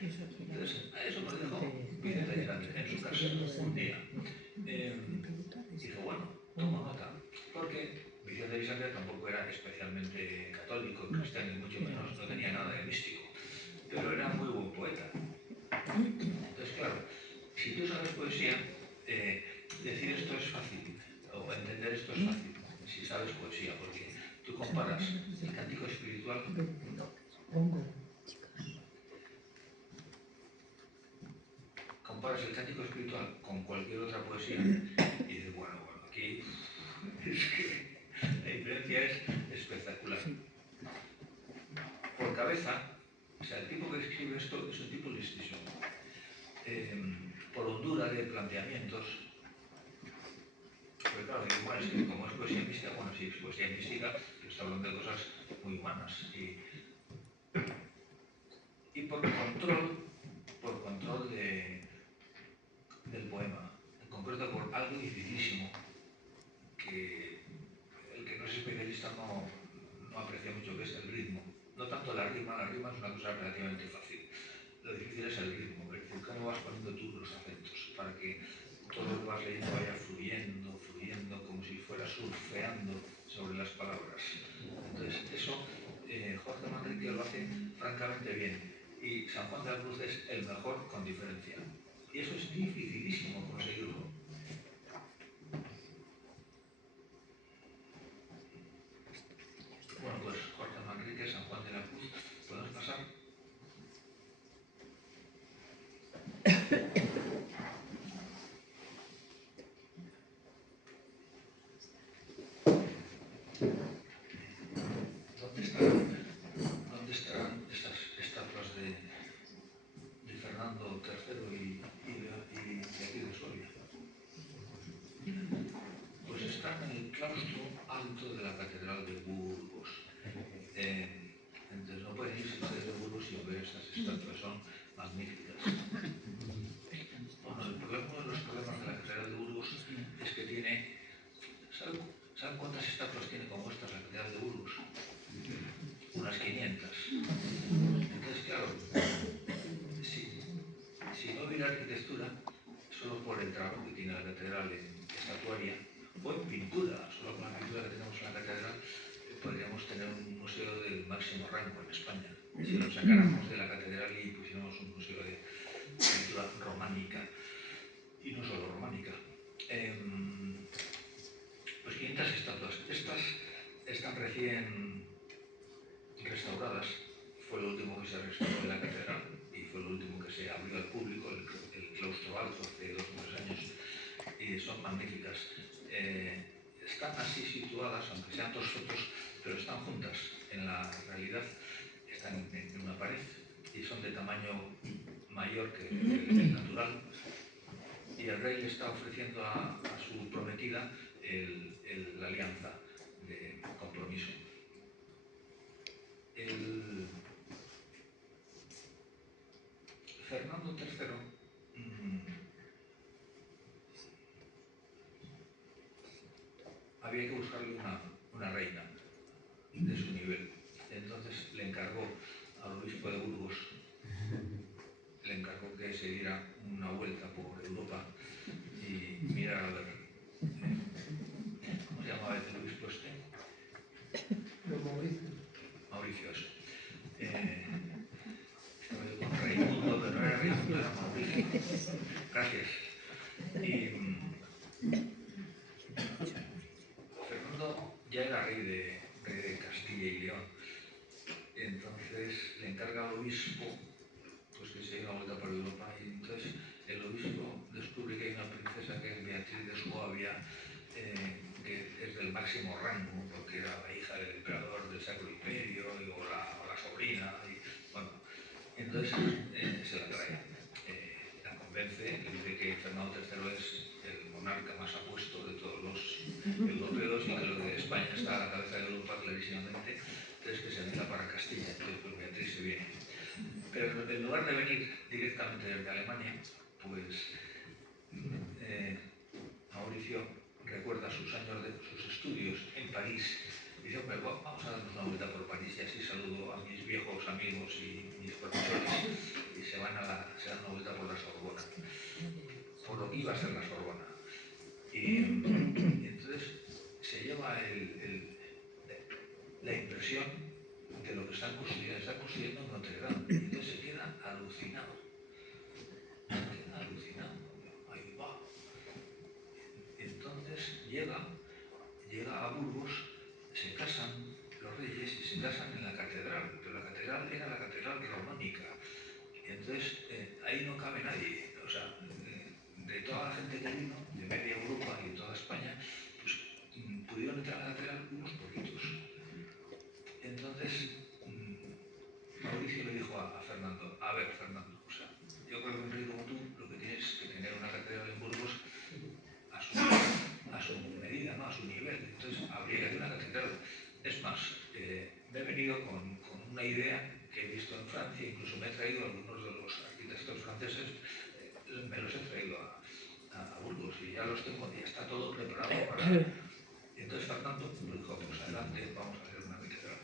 Entonces, a eso me dijo Vicente Aleixandre en su casa un día. Dijo, bueno, tomo nota, porque Vicente Aleixandre tampoco era especialmente católico, cristiano, y mucho menos, no tenía nada de místico, pero era muy buen poeta. Entonces, claro, si tú sabes poesía, decir esto es fácil, o entender esto es fácil, si sabes poesía, porque tú comparas el cántico espiritual con cualquier otra poesía y dices, bueno, aquí es que la diferencia es espectacular. Por cabeza, o sea, el tipo que escribe esto es un tipo listísimo. Por hondura de planteamientos, porque claro, digo, bueno, es que como es poesía mística, bueno, sí, es poesía mística, pero está hablando de cosas muy humanas. Y por control del poema, en concreto por algo dificilísimo, que el que no es especialista no aprecia mucho, que es el ritmo. No tanto la rima es una cosa relativamente fácil. Lo difícil es el ritmo, es decir, cómo vas poniendo tú los acentos para que todo lo que vas leyendo vaya fluyendo, como si fuera surfeando sobre las palabras. Entonces, eso Jorge Manrique lo hace francamente bien. Y San Juan de la Cruz es el mejor con diferencia. Y eso es dificilísimo conseguirlo. Bueno, pues Jorge Manrique, San Juan de la Cruz, ¿podemos pasar? ¿Dónde estarán estas estatuas de Fernando III y de aquí de Soria? Pues están en el claustro alto de la Catedral de Burgos. Entonces no pueden irse desde Burgos sin ver estas estatuas, son magníficas. Bueno, uno de los problemas de la Catedral de Burgos es que tiene... ¿Saben cuántas estatuas tiene como estas la Catedral de Burgos? Unas 500. Entonces, claro, si no hubiera arquitectura, solo por el trabajo que tiene la catedral en estatuaria, o en pintura, solo con la pintura que tenemos en la catedral, podríamos tener un museo del máximo rango en España. Si lo sacáramos de la catedral y pusiéramos un museo de pintura románica, y no solo románica. Pues 500 estatuas. Estas están recién restauradas. Fue lo último que se restauró de la catedral y fue lo último que se abrió al público, el claustro alto, hace 2 o 3 años, y son magníficas. Están así situadas, aunque sean 2 fotos, pero están juntas. En la realidad están en una pared y son de tamaño mayor que el natural. Y el rey le está ofreciendo a su prometida la alianza de compromiso. Fernando III había que buscarle una reina de su nivel. encargó al obispo de Burgos, le encargó que se diera una vuelta por Europa y mirara a ver, ¿cómo se llamaba el obispo este? Mauricio, eso. Estaba yo con Raimundo, pero no era Raimundo, era Mauricio. Gracias. Y Fernando ya era rey de Castilla y León. Entonces le encarga al obispo pues, que se dé una vuelta por Europa. Y entonces el obispo descubre que hay una princesa que es Beatriz de Suabia, que es del máximo rango, porque era la hija del emperador del Sacro Imperio, o la sobrina. Y, bueno, entonces se la trae. La convence, le dice que Fernando III es el monarca más apuesto de todos los europeos y que lo de España está a la cabeza de Europa clarísimamente, entonces que se venga para Castilla, entonces pues Beatriz se viene. Pero en lugar de venir directamente desde Alemania, pues Mauricio recuerda sus años de sus estudios en París. Dice, hombre, vamos a darnos una vuelta por París y así saludo a mis viejos amigos y mis profesores y se dan una vuelta por la Sorbona, por lo que iba a ser la Sorbona. Y entonces se lleva la impresión de lo que están construyendo en Notre Dame. Y entonces se queda alucinado. Ahí va. Entonces llega a Burgos, se casan los reyes y se casan en la catedral, pero la catedral era la catedral románica. Entonces ahí no cabe nadie. O sea, de toda la gente que vino, de media Europa y de toda España, pues pudieron entrar a la catedral unos poquitos. Entonces Mauricio le dijo a Fernando, a ver Fernando, o sea, yo creo que un rey como tú lo que tienes es que tener una catedral en Burgos a su medida, ¿no? A su nivel. Entonces habría que hacer una catedral. Es más, me he venido con una idea que he visto en Francia, incluso me he traído algunos de los arquitectos franceses, me los he traído a Burgos y ya los tengo, ya está todo preparado para... Y entonces Fernando me dijo, pues adelante, vamos a hacer una catedral.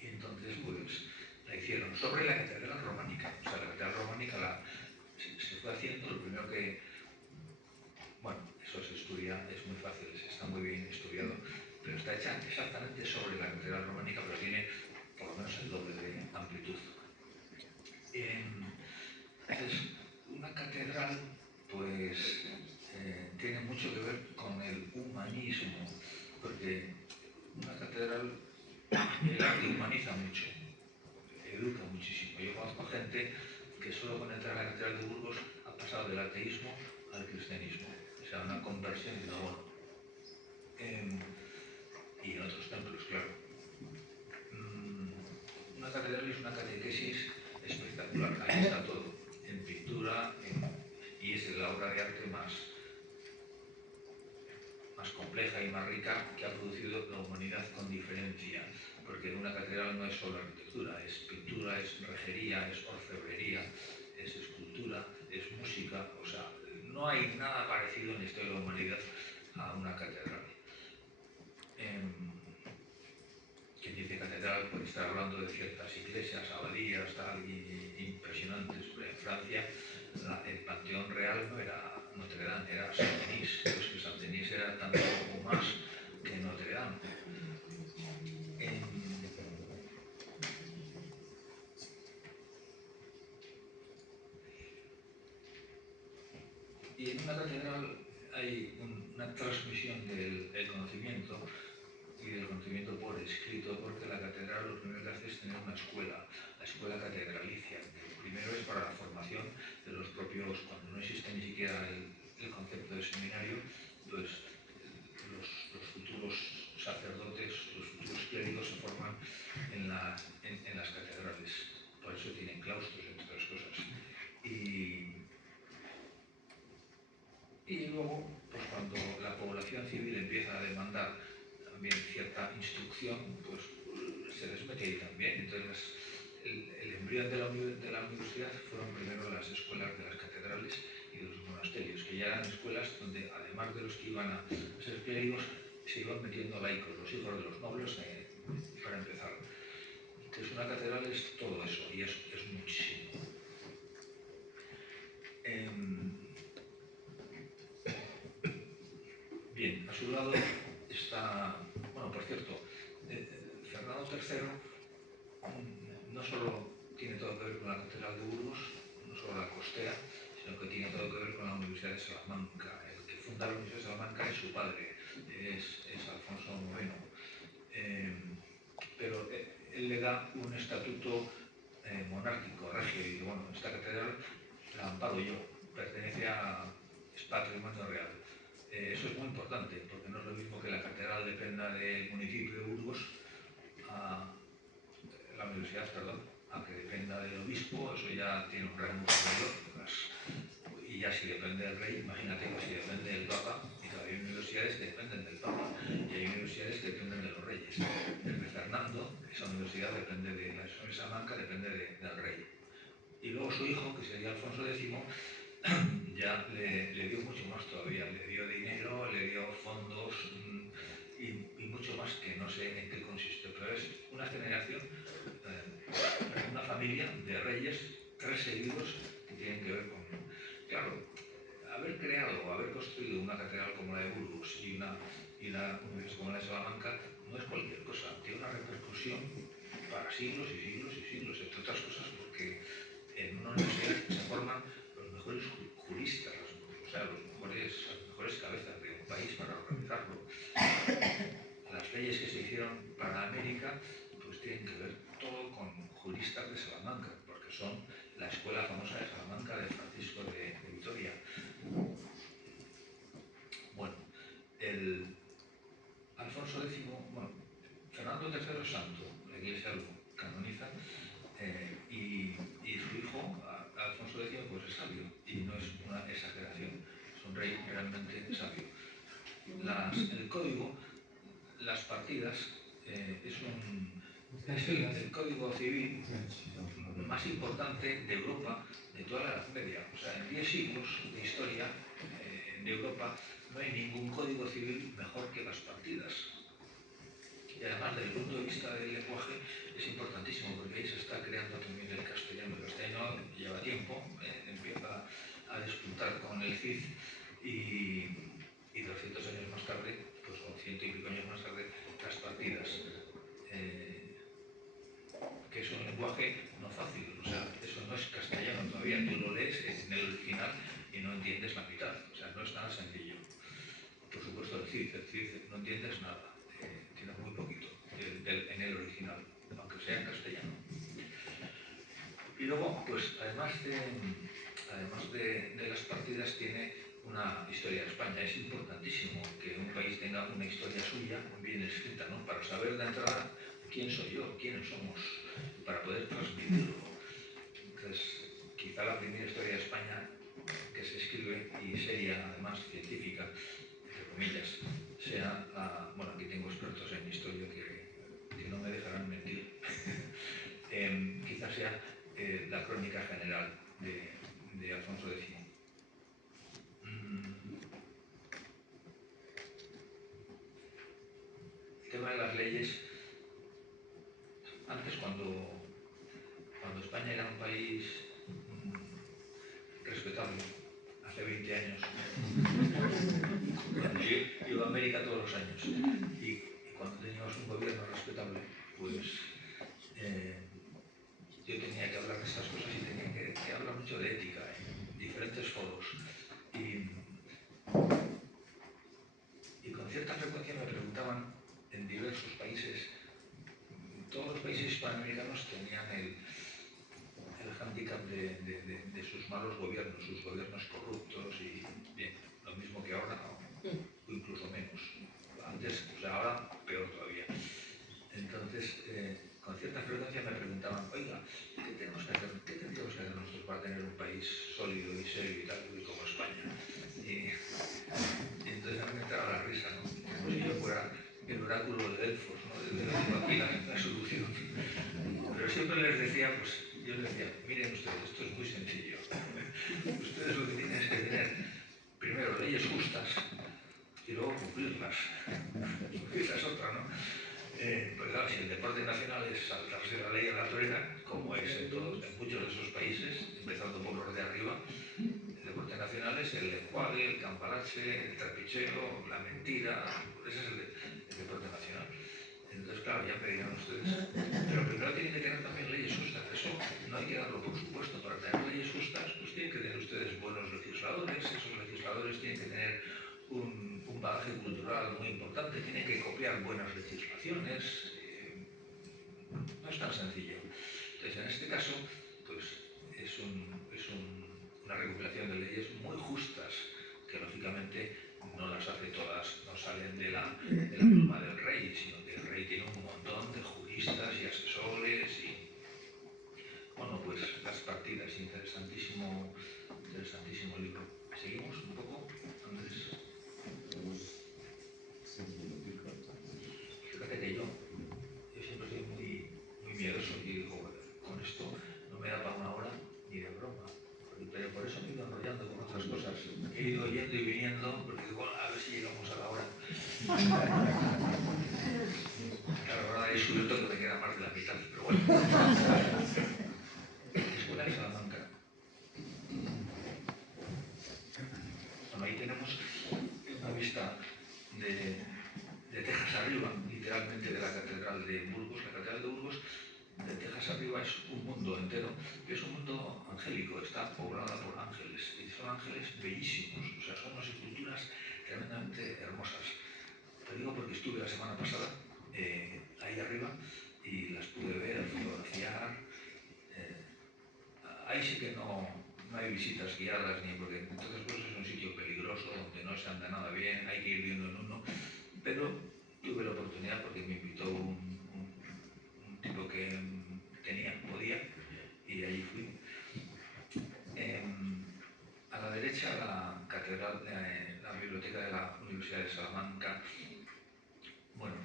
Y entonces pues la hicieron sobre la catedral románica. O sea, la catedral románica se fue haciendo, lo primero que... Bueno, eso se estudia, es muy fácil, está muy bien estudiado, pero está hecha exactamente sobre la catedral románica, pero tiene por lo menos el doble de amplitud. Entonces, una catedral, pues, tiene mucho que ver con el humanismo, porque una catedral, el arte humaniza mucho, educa muchísimo. Yo conozco gente que solo con entrar a la catedral de Burgos ha pasado del ateísmo al cristianismo. O sea, una conversión de abono. Y en otros templos, claro. Una catedral es una catequesis espectacular. Ahí está todo. En pintura, y es la obra de arte más compleja y más rica que ha producido la humanidad con diferencia. Porque una catedral no es solo arquitectura, es pintura, es rejería, es orfebrería, es escultura, es música. O sea, no hay nada parecido en la historia de la humanidad a una catedral. Quien dice catedral puede estar hablando de ciertas iglesias, abadías, tal, impresionantes. En Francia el panteón real no era Notre Dame, era Saint-Denis. Entonces que Saint-Denis era tanto o más que Notre Dame. Y en una catedral hay una transmisión del conocimiento y del conocimiento por escrito, porque la catedral lo primero que hace es tener una escuela, la escuela catedralicia. Primero es para la formación de los propios, cuando no existe ni siquiera el concepto de seminario, pues los futuros sacerdotes, los futuros clérigos se forman en las catedrales. Por eso tienen claustros, entre otras cosas. Y luego, pues cuando la población civil empieza a demandar también cierta instrucción, pues se les mete ahí también. Entonces, el embrión de la universidad fueron primero las escuelas de las catedrales y de los monasterios, que ya eran escuelas donde, además de los que iban a ser clérigos, se iban metiendo laicos, los hijos de los nobles, para empezar. Entonces, una catedral es todo eso, y es muchísimo. Bien, a su lado está, bueno, por cierto, Fernando III no solo tiene todo que ver con la Catedral de Burgos, no solo la costea, sino que tiene todo que ver con la Universidad de Salamanca. El que funda la Universidad de Salamanca es su padre, es Alfonso IX. Pero él le da un estatuto monárquico, regio, y bueno, esta catedral la amparo yo, pertenece es patrimonio real. Eso es muy importante, porque no es lo mismo que la catedral dependa del municipio de Burgos, la universidad, perdón, a que dependa del obispo. Eso ya tiene un rango superior. Y ya si depende del rey, imagínate que si depende del papa, y todavía hay universidades que dependen del papa, y hay universidades que dependen de los reyes. El de Fernando, esa universidad depende de la Universidad de Salamanca, depende del rey. Y luego su hijo, que sería Alfonso X, ya le dio mucho más todavía, le dio dinero, le dio fondos y mucho más que no sé en qué consiste, pero es una generación, una familia de reyes, 3 seguidos que tienen que ver con, claro, haber creado o haber construido una catedral como la de Burgos y una universidad como la de Salamanca no es cualquier cosa, tiene una repercusión para siglos y siglos y siglos, entre otras cosas porque en una universidad se forman los mejores juristas, o sea, las mejores cabezas de un país para organizarlo. Las leyes que se hicieron para América pues tienen que ver todo con juristas de Salamanca, porque son la escuela famosa de Salamanca de Francisco de Vitoria. Bueno, el Alfonso X, bueno, Fernando III es santo, la Iglesia lo canoniza, y su hijo, Alfonso X, pues es sabio, y no es una exageración, es un rey realmente sabio. El código, las partidas, es el código civil más importante de Europa de toda la Edad Media. O sea, en 10 siglos de historia de Europa no hay ningún código civil mejor que las partidas. Y además, desde el punto de vista del lenguaje, es importantísimo, porque ahí se está creando también el castellano. El castellano lleva tiempo, empieza a despuntar con el Cid y 200 años más tarde, pues o 100 y pico años más tarde, las partidas, que es un lenguaje no fácil, o sea, eso no es castellano todavía, tú lo lees en el original y no entiendes la mitad, o sea, no es nada sencillo. Por supuesto el Cid no entiendes nada, entiendes muy poquito en el original, aunque sea en castellano. Y luego, pues además de las partidas, tiene una historia de España. Es importantísimo que un país tenga una historia suya bien escrita, ¿no? Para saber de entrada quién soy yo, quiénes somos, para poder transmitirlo. Entonces, quizá la primera historia de España que se escribe, y seria, además científica, entre comillas, sea, bueno, aquí tengo expertos en historia que no me dejarán mentir, quizás sea la crónica general de Alfonso X. El tema de las leyes, antes cuando España era un país respetable, hace 20 años, cuando yo iba a América todos los años, y cuando teníamos un gobierno respetable, pues yo tenía que hablar de estas cosas y tenía que hablar mucho de ética en diferentes foros. Y con cierta frecuencia me preguntaban en diversos países, todos los países hispanoamericanos tenían el hándicap de sus malos gobiernos, sus gobiernos corruptos y bien, lo mismo que ahora, o incluso menos. Antes, o sea, ahora peor todavía. Entonces, con cierta frecuencia me preguntaban, oiga, ¿qué tendríamos que hacer nosotros para tener un país sólido y serio y tal, como España? Y entonces a mí me entraba la risa, ¿no? Como si yo fuera el oráculo de Delfos, ¿no? Yo aquí la solución. Pero siempre les decía, pues, yo les decía, miren ustedes, esto es muy sencillo. Ustedes lo que tienen es que tener, primero, leyes justas y luego cumplirlas. Esa es otra, ¿no? Pues claro, si el deporte nacional es saltarse la ley a la torera, como es en muchos de esos países, empezando por los de arriba, el deporte nacional es el enjuague, el cambalache, el trapicheo, la mentira, ese es el deporte nacional. Entonces, claro, ya me dirán ustedes, pero primero tienen que tener también leyes justas, eso no hay que darlo por supuesto. Para tener leyes justas, pues tienen que tener ustedes buenos legisladores, esos legisladores tienen que tener un bagaje cultural muy importante, tienen que copiar buenas legislaciones, no es tan sencillo. Entonces, en este caso, pues es una recopilación de leyes muy justas, que lógicamente no las hace todas, no salen de la pluma del rey, sino que el rey tiene un montón de juristas y asesores y, bueno, pues las partidas, interesantísimo libro. ¿Seguimos un poco, Andrés? Fíjate que yo siempre soy muy miedoso y digo, bueno, con esto no me da para una hora ni de broma. Pero por eso me he ido enrollando con otras cosas. He ido yendo y viniendo, porque digo, a ver si llegamos a la hora. Claro, ahora he descubierto que me queda más de la mitad, pero bueno. Escuela de Salamanca. Bueno, ahí tenemos una vista de Tejas arriba, literalmente de la Catedral de Burgos. La Catedral de Burgos, de Tejas arriba, es un mundo entero, y es un mundo angélico, está poblada por ángeles, y son ángeles bellísimos, o sea, son unas esculturas tremendamente hermosas. Lo digo porque estuve la semana pasada ahí arriba y las pude ver, fotografiar. Ahí sí que no hay visitas guiadas, ni porque entonces pues es un sitio peligroso, donde no se anda nada bien, hay que ir de uno en uno, pero tuve la oportunidad porque me invitó un tipo que podía, y allí fui. A la derecha, la catedral, la biblioteca de la Universidad de Salamanca. Bueno,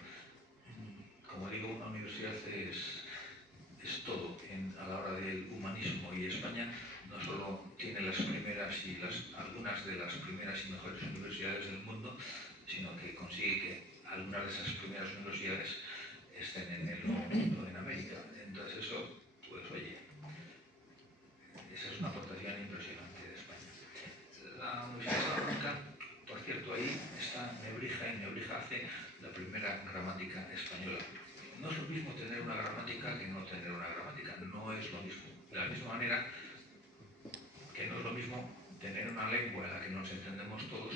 como digo, una universidad es todo a la hora del humanismo, y España no solo tiene las primeras y algunas de las primeras y mejores universidades del mundo, sino que consigue que algunas de esas primeras universidades estén en el nuevo mundo, en América. Entonces eso, pues oye, esa es una aportación impresionante de España. La Universidad de Salamanca, por cierto, ahí está Nebrija, y Nebrija hace la primera gramática española. No es lo mismo tener una gramática que no tener una gramática, no es lo mismo. De la misma manera que no es lo mismo tener una lengua en la que nos entendemos todos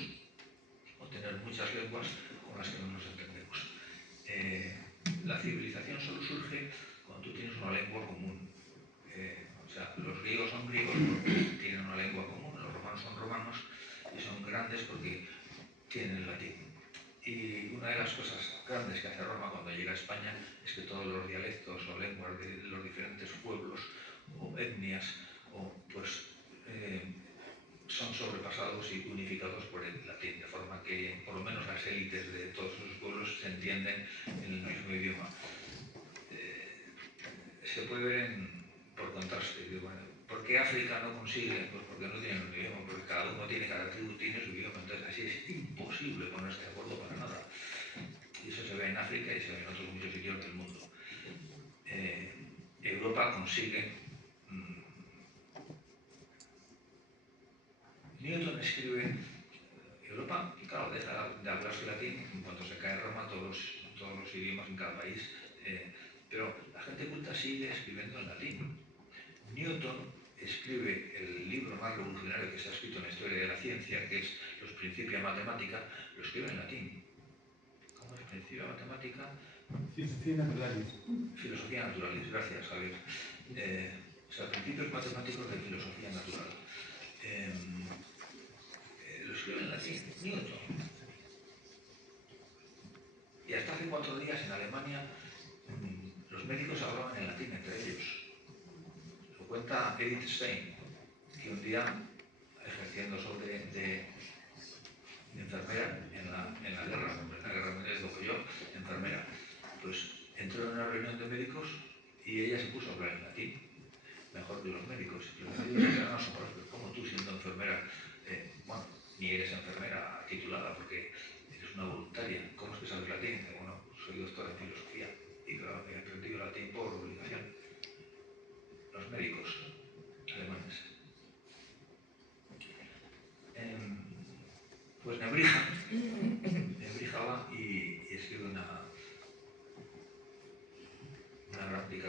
o tener muchas lenguas con las que no nos entendemos. La civilización solo surge cuando tú tienes una lengua común. O sea, los griegos son griegos porque tienen una lengua común, los romanos son romanos y son grandes porque tienen el latín. Y una de las cosas grandes que hace Roma cuando llega a España es que todos los dialectos o lenguas de los diferentes pueblos o etnias son sobrepasados y unificados por el latín, de forma que por lo menos las élites de todos esos pueblos se entienden en el mismo idioma. Se puede ver por contraste. Bueno, ¿por qué África no consigue? Pues porque no tienen un idioma, porque cada tribu tiene su idioma, entonces así es imposible ponerse de acuerdo para nada. Y eso se ve en África y se ve en otros muchos sitios del mundo. Europa consigue. Newton escribe. Europa, claro, deja de hablarse latín en cuanto se cae Roma, todos los idiomas en cada país, pero la gente culta sigue escribiendo en latín. Newton escribe el libro más revolucionario que se ha escrito en la historia de la ciencia, que es Los Principia Mathematica, lo escribe en latín. ¿Cómo es Principia Mathematica? Filosofía Naturalis. Filosofía Naturalis, gracias, Javier. O sea, Principios Matemáticos de Filosofía Natural. Lo escribe en latín, Newton. Y hasta hace 4 días en Alemania los médicos hablaban en latín entre ellos. Lo cuenta Edith Stein, que un día, ejerciendo de enfermera en la guerra mundial, como yo, enfermera, pues entró en una reunión de médicos y ella se puso a hablar en latín, mejor que los médicos. Los médicos se quedaron asombrados, pero ¿cómo tú, siendo enfermera, bueno, ni eres enfermera titulada porque eres una voluntaria, ¿cómo es que sabes latín? Bueno, soy doctora en filosofía.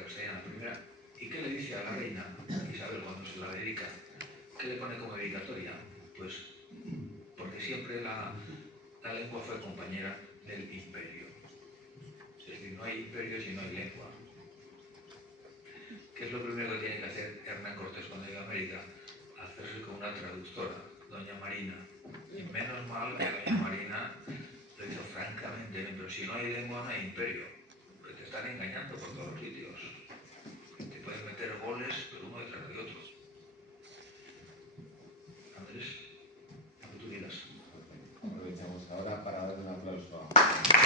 castellana primera. ¿Y qué le dice a la reina Isabel cuando se la dedica? ¿Qué le pone como dedicatoria? Pues porque siempre la lengua fue compañera del imperio. Es decir, no hay imperio si no hay lengua. ¿Qué es lo primero que tiene que hacer Hernán Cortés cuando llega a América? Hacerse con una traductora, doña Marina. Y menos mal que doña Marina lo hizo francamente bien, pero si no hay lengua no hay imperio. Porque te están engañando por todos los sitios. Te pueden meter goles, pero uno detrás de otro. Andrés, lo que tú quieras. Aprovechamos ahora para dar un aplauso a